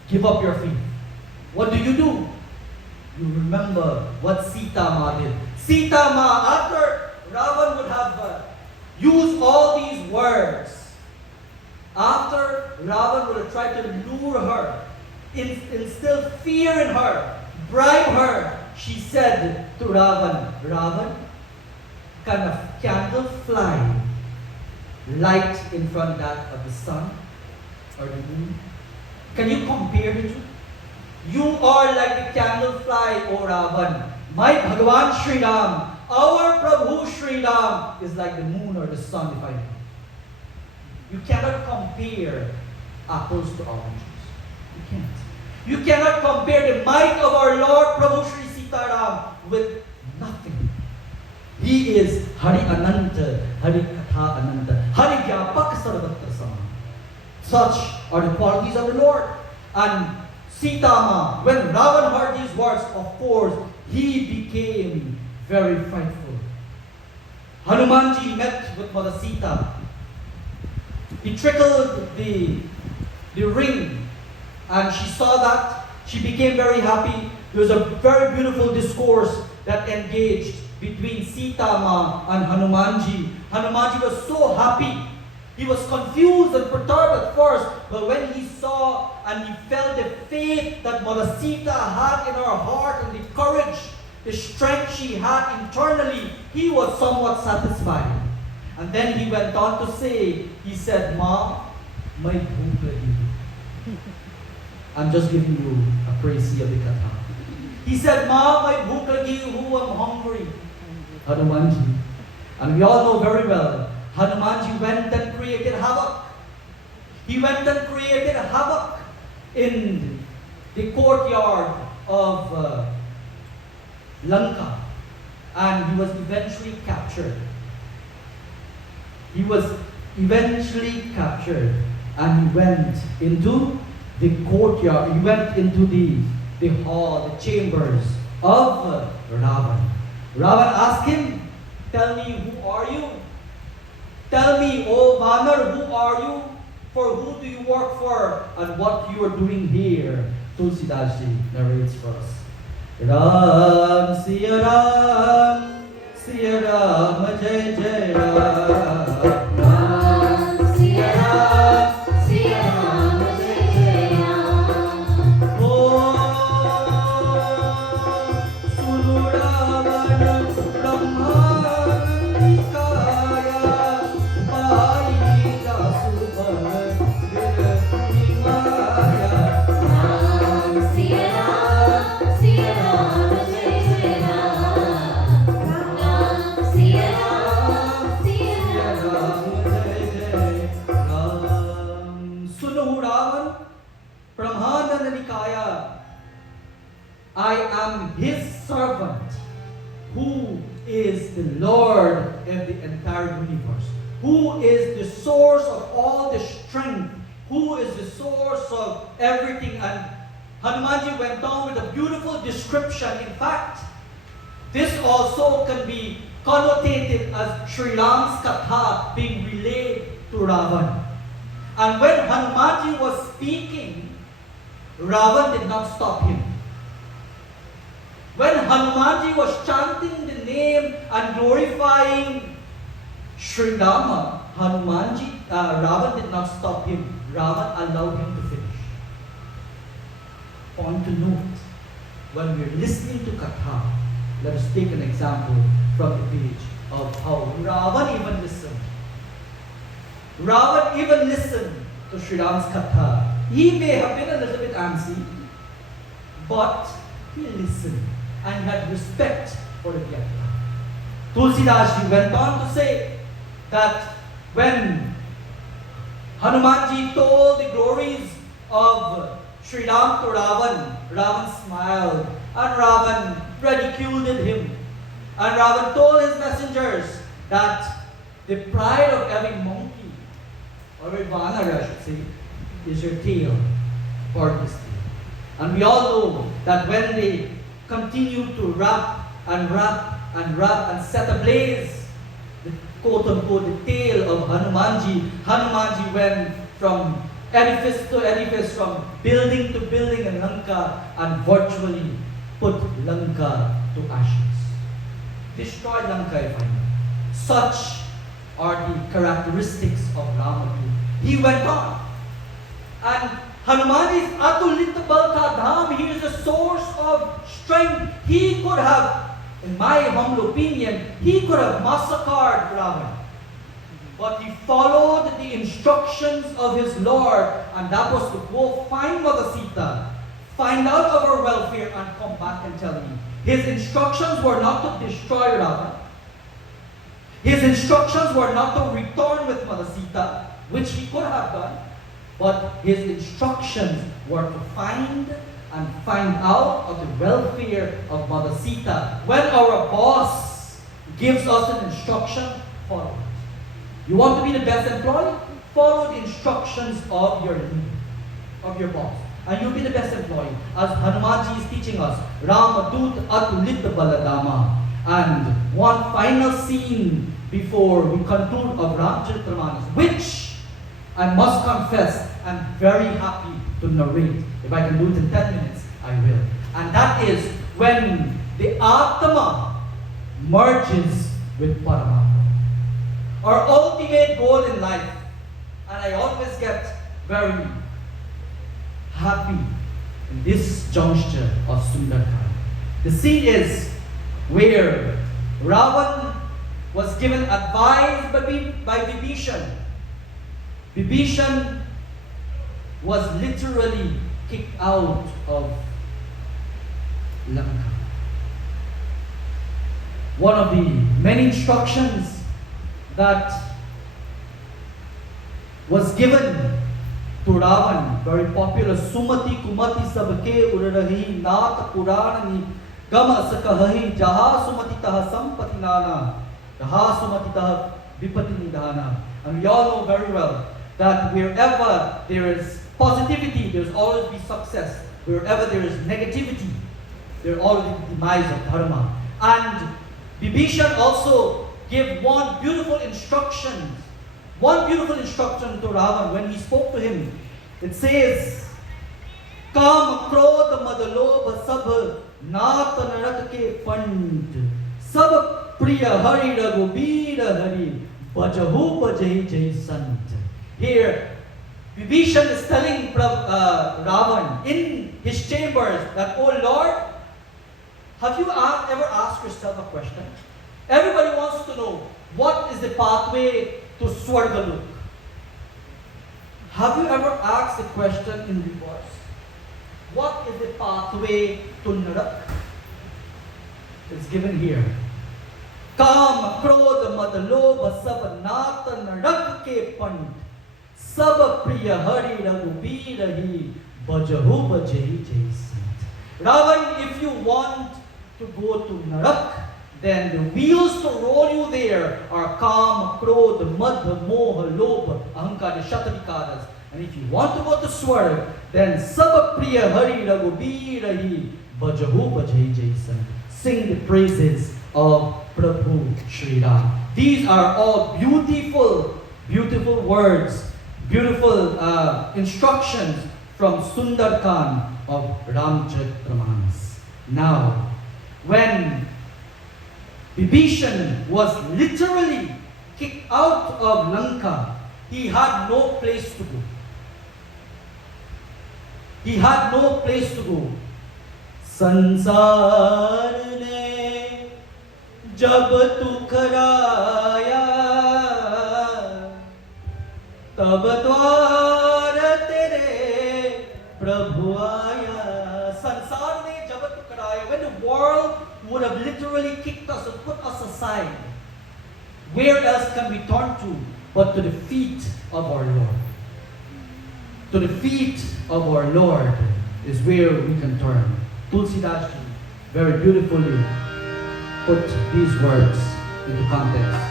Give up your faith. What do? You remember what Sita Ma did. Sita Ma, after Ravan would have used all these words, after Ravan would have tried to lure her, instill fear in her, bribe her, she said to Ravan, Ravan, can a candle fly light in front that of the sun or the moon? Can you compare the two? You are like the candle fly, O Ravan. My Bhagavan Sri Ram, our Prabhu Sri Ram is like the moon or the sun, if I may. You cannot compare apples to oranges. You can't. You cannot compare the might of our Lord Prabhu Sri Sitaram with nothing. He is Hari Ananta, Hari Katha Ananta, Hari Vyapak Sarvatra Sama. Such are the qualities of the Lord. And Sita Ma, when Ravan heard these words, of course, he became very frightful. Hanumanji met with Mother Sita. He trickled the ring, and she saw that. She became very happy. There was a very beautiful discourse that engaged between Sita Ma and Hanumanji. Hanumanji was so happy. He was confused and perturbed at first, but when he saw and he felt the faith that Mother Sita had in her heart and the courage, the strength she had internally, he was somewhat satisfied. And then he went on to say, he said, Ma, my bhook lagi. I'm just giving you a précis of the katha. He said, Ma, my bhook lagi, who I'm hungry. Hanumanji. And we all know very well, Hanumanji went and created havoc. He went and created havoc in the courtyard of Lanka. And he was eventually captured. He was eventually captured, and he went into the courtyard. He went into the hall, the chambers of Ravan. Ravan asked him, tell me, who are you? Tell me, O Vanar, who are you? For who do you work for? And what you are doing here? Tulsidas Ji narrates for us. Ram, Siya Ram, Siya Ram, Jai Jai Ram. Ram, Siya Ram, Siya Ram, Jai Jai Ram. Sunu Ravan, Brahma Nikaya, Pai Jasubhan, Virati Maya. Ram, Siya Ram, Siya Ram, Jai Jai Ram. Ram, Siya Ram, Siya Ram. I am his servant, who is the Lord of the entire universe, who is the source of all the strength, who is the source of everything. And Hanumanji went on with a beautiful description. In fact, this also can be connotated as Sri Ram's Katha being relayed to Ravan. And when Hanumanji was speaking, Ravan did not stop him. When Hanumanji was chanting the name and glorifying Sri Rama, Ravan did not stop him. Ravan allowed him to finish. Point to note, when we're listening to Katha, let us take an example from the page of how Ravan even listened. Ravan even listened to Sri Ram's Katha. He may have been a little bit antsy, but he listened and had respect for the Vyakta. Tulsidas went on to say that when Hanumanji told the glories of Sri Ram to Ravan, Ravan smiled and Ravan ridiculed him. And Ravan told his messengers that the pride of every monkey, or every vanara I should say, is your tail, or his tail. And we all know that when they continued to wrap and set ablaze the quote-unquote the tail of Hanumanji went from edifice to edifice, from building to building in Lanka, and virtually put Lanka to ashes. Destroyed Lanka, if I may. Such are the characteristics of Rama. He went on. And Hanuman is Atulita Balka Dham. He is the source of strength. He could have, in my humble opinion, he could have massacred Ravan. But he followed the instructions of his Lord, and that was to go find Mother Sita, find out of her welfare, and come back and tell me. His instructions were not to destroy Ravan. His instructions were not to return with Mother Sita, which he could have done. But his instructions were to find out of the welfare of Mother Sita. When our boss gives us an instruction, follow it. You want to be the best employee? Follow the instructions of your leader, of your boss. And you'll be the best employee. As Hanumanji is teaching us, Ramadut Atulita Baladama. And one final scene before we conclude of Ramcharitamanas, which I must confess I'm very happy to narrate. If I can do it in 10 minutes, I will. And that is when the Atma merges with Paramatma. Our ultimate goal in life, and I always get very happy in this juncture of Sundarkand. The scene is where Ravan was given advice by Vibhishan. Vibhishan was literally kicked out of Lanka. One of the many instructions that was given to Ravan, very popular, Sumati Kumati Sabke Urarahi Nat Puranani Gama Sakahi Jaha Sumati Taha Sampati Nana Jaha Sumati Taha Vipati Nidhana. And we all know very well that wherever there is positivity, there will always be success. Wherever there is negativity, there will always be demise of dharma. And Vibhishan also gave one beautiful instruction to Ravan when he spoke to him. It says, Kam Krodha Madalobha Sabha Nata Narak Ke Pand Sab Priya Hari Raghubira Hari Bajahu Bajahi Jai Sant. Here, Vibhishan is telling Ravan in his chambers that, oh Lord, have you ever asked yourself a question? Everybody wants to know, what is the pathway to Swargalok? Have you ever asked the question in reverse? What is the pathway to Narak? It's given here. Kam, Krodha, Madalobha, Sab, Nata, Narak ke Pand, Sab, Priya, Hari, Raghubira, Hi, Bajahu, Bajahi, Jai Sant. Ravan, if you want to go to Narak, then the wheels to roll you there are Kam, Krodh, Madh, Moh, Lobh, Ahankar, the Shatarikaras. And if you want to go to Swarg, then Sab Priya Hari Raghubir Rahi Bajahu Bajai Jason. Sing the praises of Prabhu Shri Ram. These are all beautiful, beautiful words, beautiful instructions from Sundar Khan of Ramcharitamanas. Now, when Vibhishan was literally kicked out of Lanka, he had no place to go. He had no place to go. संसार ने जब तू कराया तब द्वार तेरे प्रभु आया. संसार ने जब तू कराया. When the world would have literally kicked us and put us aside, where else can we turn to but to the feet of our Lord? To the feet of our Lord is where we can turn. Tulsidas very beautifully put these words into context.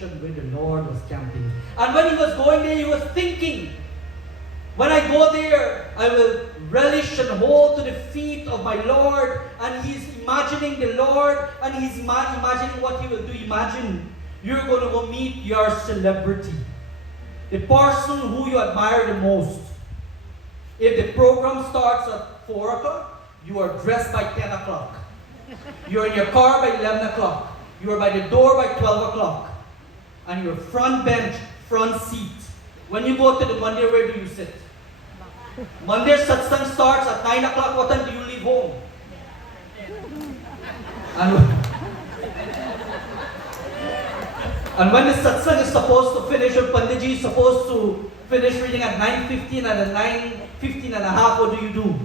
Where the Lord was camping. And when he was going there, he was thinking, when I go there, I will relish and hold to the feet of my Lord. And he's imagining the Lord, and he's imagining what he will do. Imagine you're going to go meet your celebrity, the person who you admire the most. If the program starts at 4 o'clock, you are dressed by 10 o'clock. You're in your car by 11 o'clock. You are by the door by 12 o'clock. And your front bench, front seat. When you go to the mandir, where do you sit? Mandir satsang starts at 9 o'clock. What time do you leave home? And when the satsang is supposed to finish, or Panditji is supposed to finish reading at 9:15, and at 9:15 and a half, what do you do?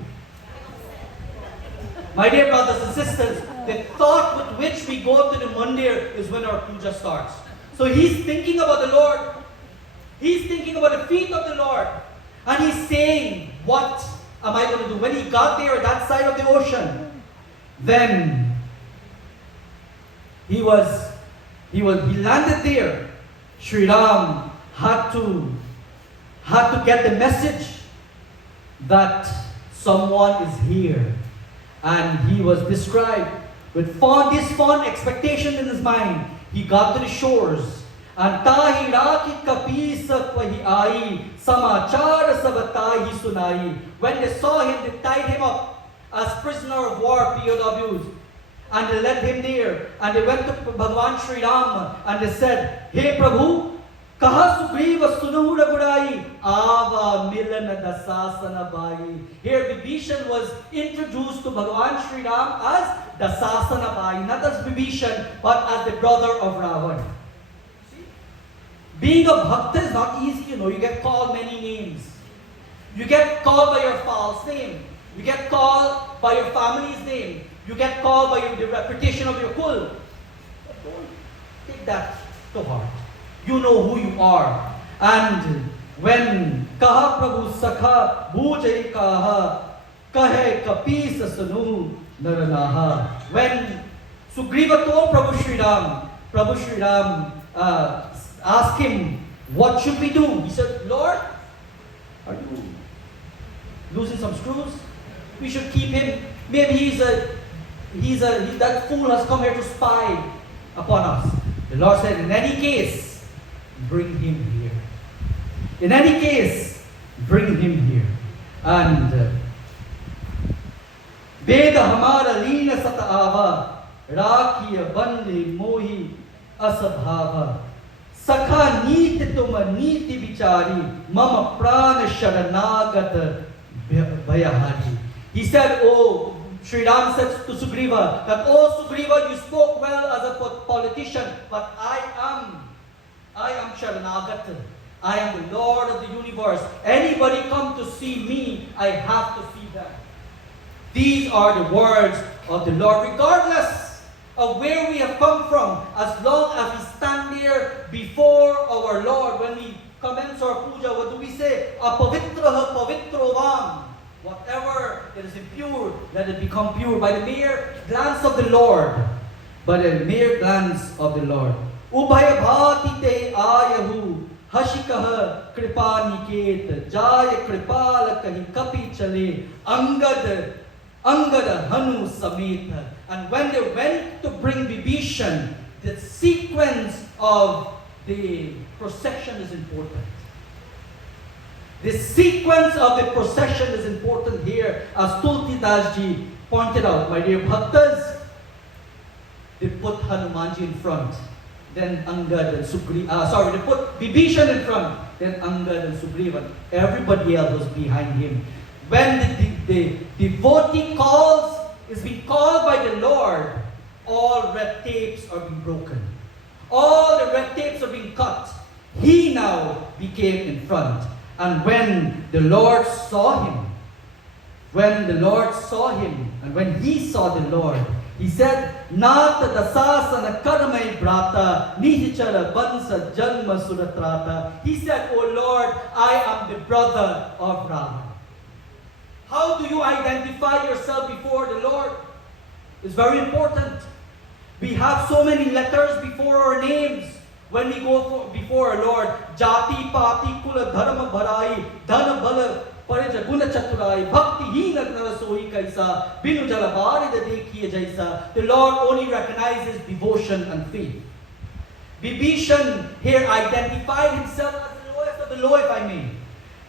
My dear brothers and sisters, the thought with which we go to the mandir is when our puja starts. So he's thinking about the Lord. He's thinking about the feet of the Lord. And he's saying, what am I going to do? When he got there at that side of the ocean, then he landed there. Sri Ram had to get the message that someone is here. And he was described with this fond expectation in his mind. He got to the shores. And tahi raki kapis wahi ai, samachar sab tahi sunai. When they saw him, they tied him up as prisoner of war, POWs. And they led him there. And they went to Bhagwan Sri Ram and they said, Hey Prabhu, kaha sugriva sunahu ragudai, ava milan dasasana bai. Here Vibhishan was introduced to Bhagwan Sri Ram as Dasasana bai, not as Vibhishan, but as the brother of Ravan. Being a bhakta is not easy, you get called many names. You get called by your false name. You get called by your family's name. You get called by the reputation of your kul. Take that to heart. You know who you are. And when kaha Prabhu sakha bujai kaha kahe kapis sanu naranaha. When Sugriva told Prabhu Sri Ram asked him, what should we do? He said, Lord, are you losing some screws? We should keep him. Maybe that fool has come here to spy upon us. The Lord said, in any case, bring him here. In any case, bring him here. And Veda hamara leena sataava rakhiya bandi mohi asabhava sakha neeti tuma neeti vichari mama prana sharanagat bhayahari. He said, oh, Sri Ram said to Sugriva that, oh Sugriva, you spoke well as a politician, but I am Sharanagat. I am the Lord of the universe. Anybody come to see me, I have to see them. These are the words of the Lord, regardless of where we have come from, as long as we stand there before our Lord. When we commence our puja, what do we say? Apavitraha pavitrovam. Whatever that is impure, let it become pure by the mere glance of the Lord. By the mere glance of the Lord. Ubhaya bhati te ayahu hashikaha kripa niket jaya kripala kahi kapi chale angad hanu sameta. And when they went to bring Vibhishan, the sequence of the procession is important. The sequence of the procession is important here, as Tulsidas ji pointed out. My dear Bhaktas, they put Hanumanji in front, then Angad and Sugriva. They put Vibhishan in front, then Angad and Sugriva. Everybody else was behind him. When the devotee is being called by the Lord, all red tapes are being broken. All the red tapes are being cut. He now became in front. And when the Lord saw him, and when he saw the Lord, he said, Nata dasasana karamai brata, nihichara bansa janma suratrata. He said, oh Lord, I am the brother of Rama. How do you identify yourself before the Lord? It's very important. We have so many letters before our names. When we go before our Lord, Jati, Pati, Kula, Dharma, Bharai, Dhana, Bala, Parija, Guna, Chaturai, Bhakti, Hina, Narasoi, Kaisa, Binu, Jalabari, the Dekhiya, Jaisa. The Lord only recognizes devotion and faith. Vibhishan here identified himself as the lowest of the low, if I may.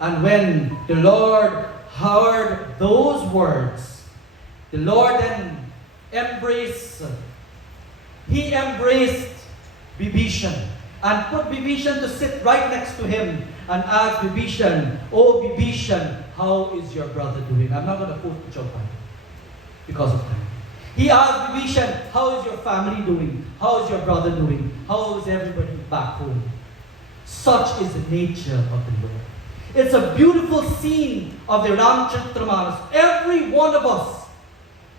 And when the Lord heard those words, the Lord then embraced Vibhishan and put Vibhishan to sit right next to him and asked Vibhishan, oh Vibhishan, how is your brother doing? I'm not going to quote the Chaupan because of time. He asked Vibhishan, how is your family doing? How is your brother doing? How is everybody back home? Such is the nature of the Lord. It's a beautiful scene of the Ramcharitamanas. Every one of us,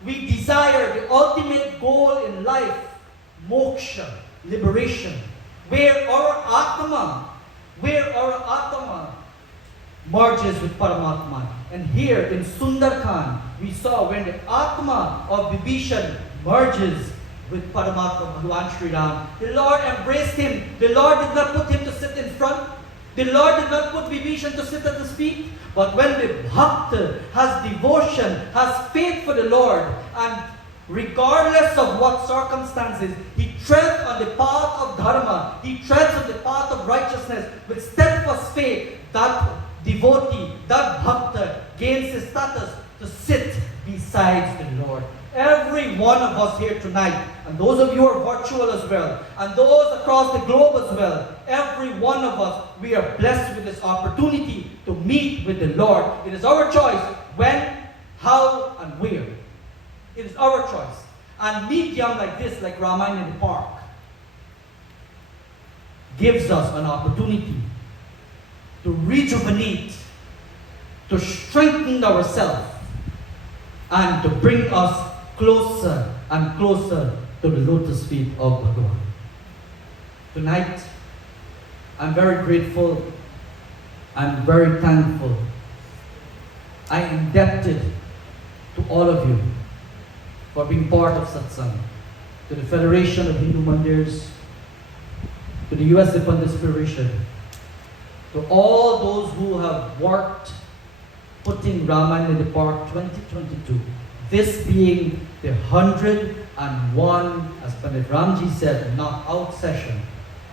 we desire the ultimate goal in life, moksha, liberation, where our Atma merges with Paramatma. And here in Sundarkand, we saw when the Atma of Vibhishan merges with Paramatma, Bhagavan Sri Ram, the Lord embraced him. The Lord did not put him to sit in front. The Lord did not put Vibhishan to sit at his feet. But when the Bhakta has devotion, has faith for the Lord, and regardless of what circumstances, he treads on the path of dharma, he treads on the path of righteousness with steadfast faith, that devotee, that bhakta gains his status to sit beside the Lord. Every one of us here tonight, and those of you who are virtual as well, and those across the globe as well, every one of us, we are blessed with this opportunity to meet with the Lord. It is our choice when, how, and where. It is our choice. And medium like this, like Ramayan in the park, gives us an opportunity to rejuvenate, to strengthen ourselves, and to bring us closer and closer to the lotus feet of Bhagavan. Tonight, I'm very grateful. I'm very thankful. I am indebted to all of you for being part of Satsang, to the Federation of Hindu Mandirs, to the USA Pandit Inspiration, to all those who have worked putting Ramayan in the Park 2022. This being the 101, as Pandit Ramji said, knockout session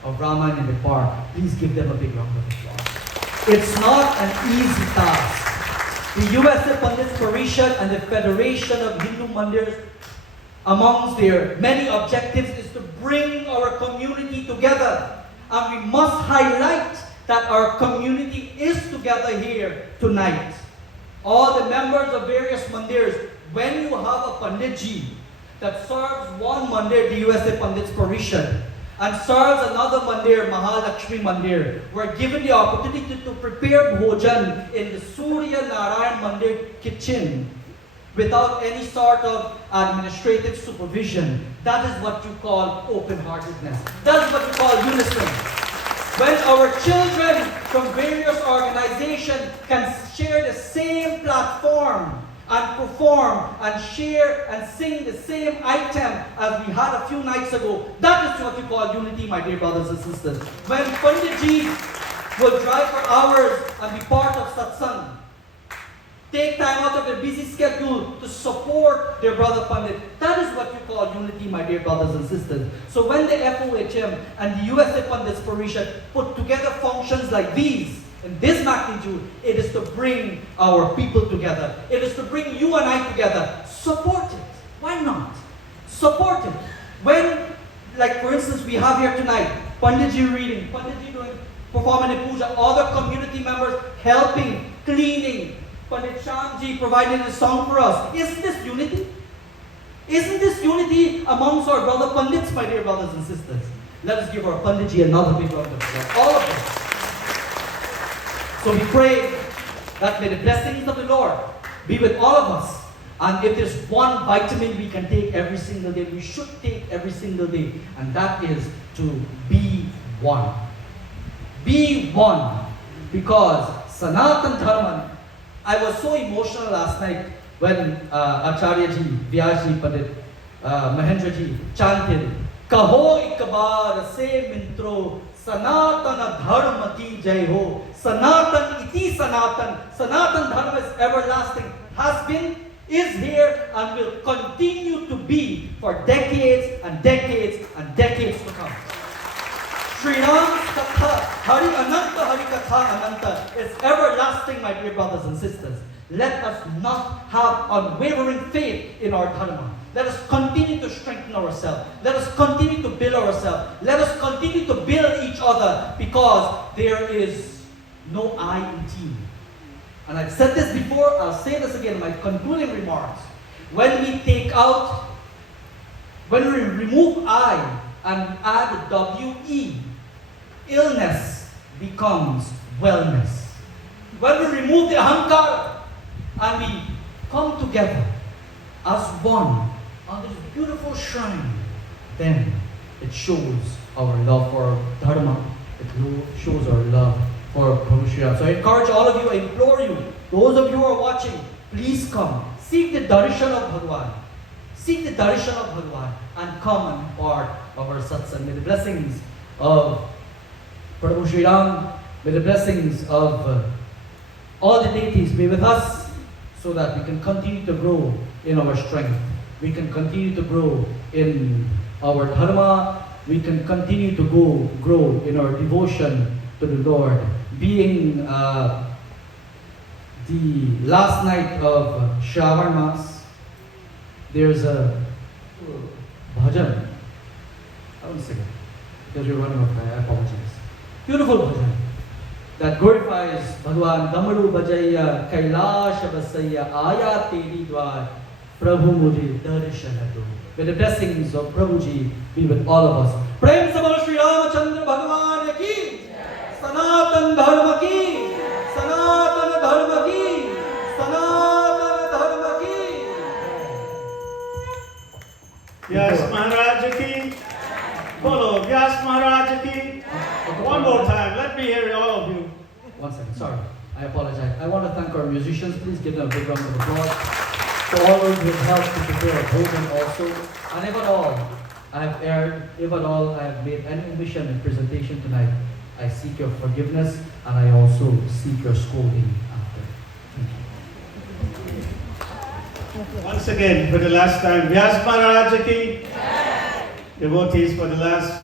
of Ramayan in the Park. Please give them a big round of applause. It's not an easy task. The USA Pandit Inspiration and the Federation of Hindu Mandirs, amongst their many objectives, is to bring our community together. And we must highlight that our community is together here tonight. All the members of various mandirs, when you have a Panditji that serves one mandir, the USA Pandit Inspiration, and serves another mandir, Mahalakshmi Mandir, we're given the opportunity to prepare bhojan in the Surya Narayan Mandir kitchen without any sort of administrative supervision. That is what you call open-heartedness. That is what you call unison. When our children from various organizations can share the same platform and perform and share and sing the same item as we had a few nights ago, that is what we call unity, my dear brothers and sisters. When Panditji will drive for hours and be part of satsang, take time out of their busy schedule to support their brother Pandit, that is what we call unity, my dear brothers and sisters. So when the FOHM and the USA Pandit Inspiration put together functions like these, in this magnitude, it is to bring our people together. It is to bring you and I together. Support it. Why not? Support it. When, like for instance, we have here tonight, Panditji reading, Panditji doing, performing a puja, other community members helping, cleaning, Pandit Shamji providing a song for us. Isn't this unity? Isn't this unity amongst our brother Pandits, my dear brothers and sisters? Let us give our Panditji another big round of applause. All of us. So we pray that may the blessings of the Lord be with all of us. And if there's one vitamin we can take every single day, we should take every single day. And that is to be one. Be one. Because Sanatan Dharma, I was so emotional last night when Acharyaji, Vyaji, Pandit Mahendraji chanted, Kaho ikbar se mintro, Sanatana Dharma ki jai ho. Sanatan iti Sanatan. Sanatan Dharma is everlasting, has been, is here, and will continue to be for decades and decades and decades to come. Sri Ram's Katha, Hari Ananta, Hari Katha Ananta, is everlasting, my dear brothers and sisters. Let us not have unwavering faith in our Dharma. Let us continue to strengthen ourselves. Let us continue to build ourselves. Let us continue to build each other, because there is no I in team. And I've said this before, I'll say this again in my concluding remarks. When we remove I and add WE, illness becomes wellness. When we remove the ahankara and we come together as one on this beautiful shrine, then it shows our love for our Dharma. It shows our love for Prabhu Shri Ram. So I encourage all of you, I implore you, those of you who are watching, please come. Seek the darshan of Bhagavan. Seek the darshan of Bhagavan and come and be part of our satsang. May the blessings of Prabhu Shri Ram, may the blessings of all the deities be with us, so that we can continue to grow in our strength. We can continue to grow in our dharma. We can continue to grow in our devotion to the Lord. Being the last night of Shravan Mas, there's a bhajan. I won't sing it because we're running out of time. I apologize. Beautiful bhajan that glorifies Bhagwan. Damaru bajaya kailash basaya aya teri dwar Prabhu mujhe darshan do. May the blessings of Prabhuji be with all of us. Prem se bolo Shri Ramachandra Bhagwan ki, Sanatan Dharma ki, Sanatan Dharma ki, Sanatan Dharma ki. Vyas Maharaj ki, bolo Vyas Maharaj ki. more time. Let me hear all of you. One second, sorry. I apologize. I want to thank our musicians. Please give them a big round of applause. For all those who have helped to prepare a program also. And if at all I have erred, if at all I have made any omission in presentation tonight, I seek your forgiveness and I also seek your scolding after. Thank you. Once again, for the last time, Vyas Maharaj ki devotees for the last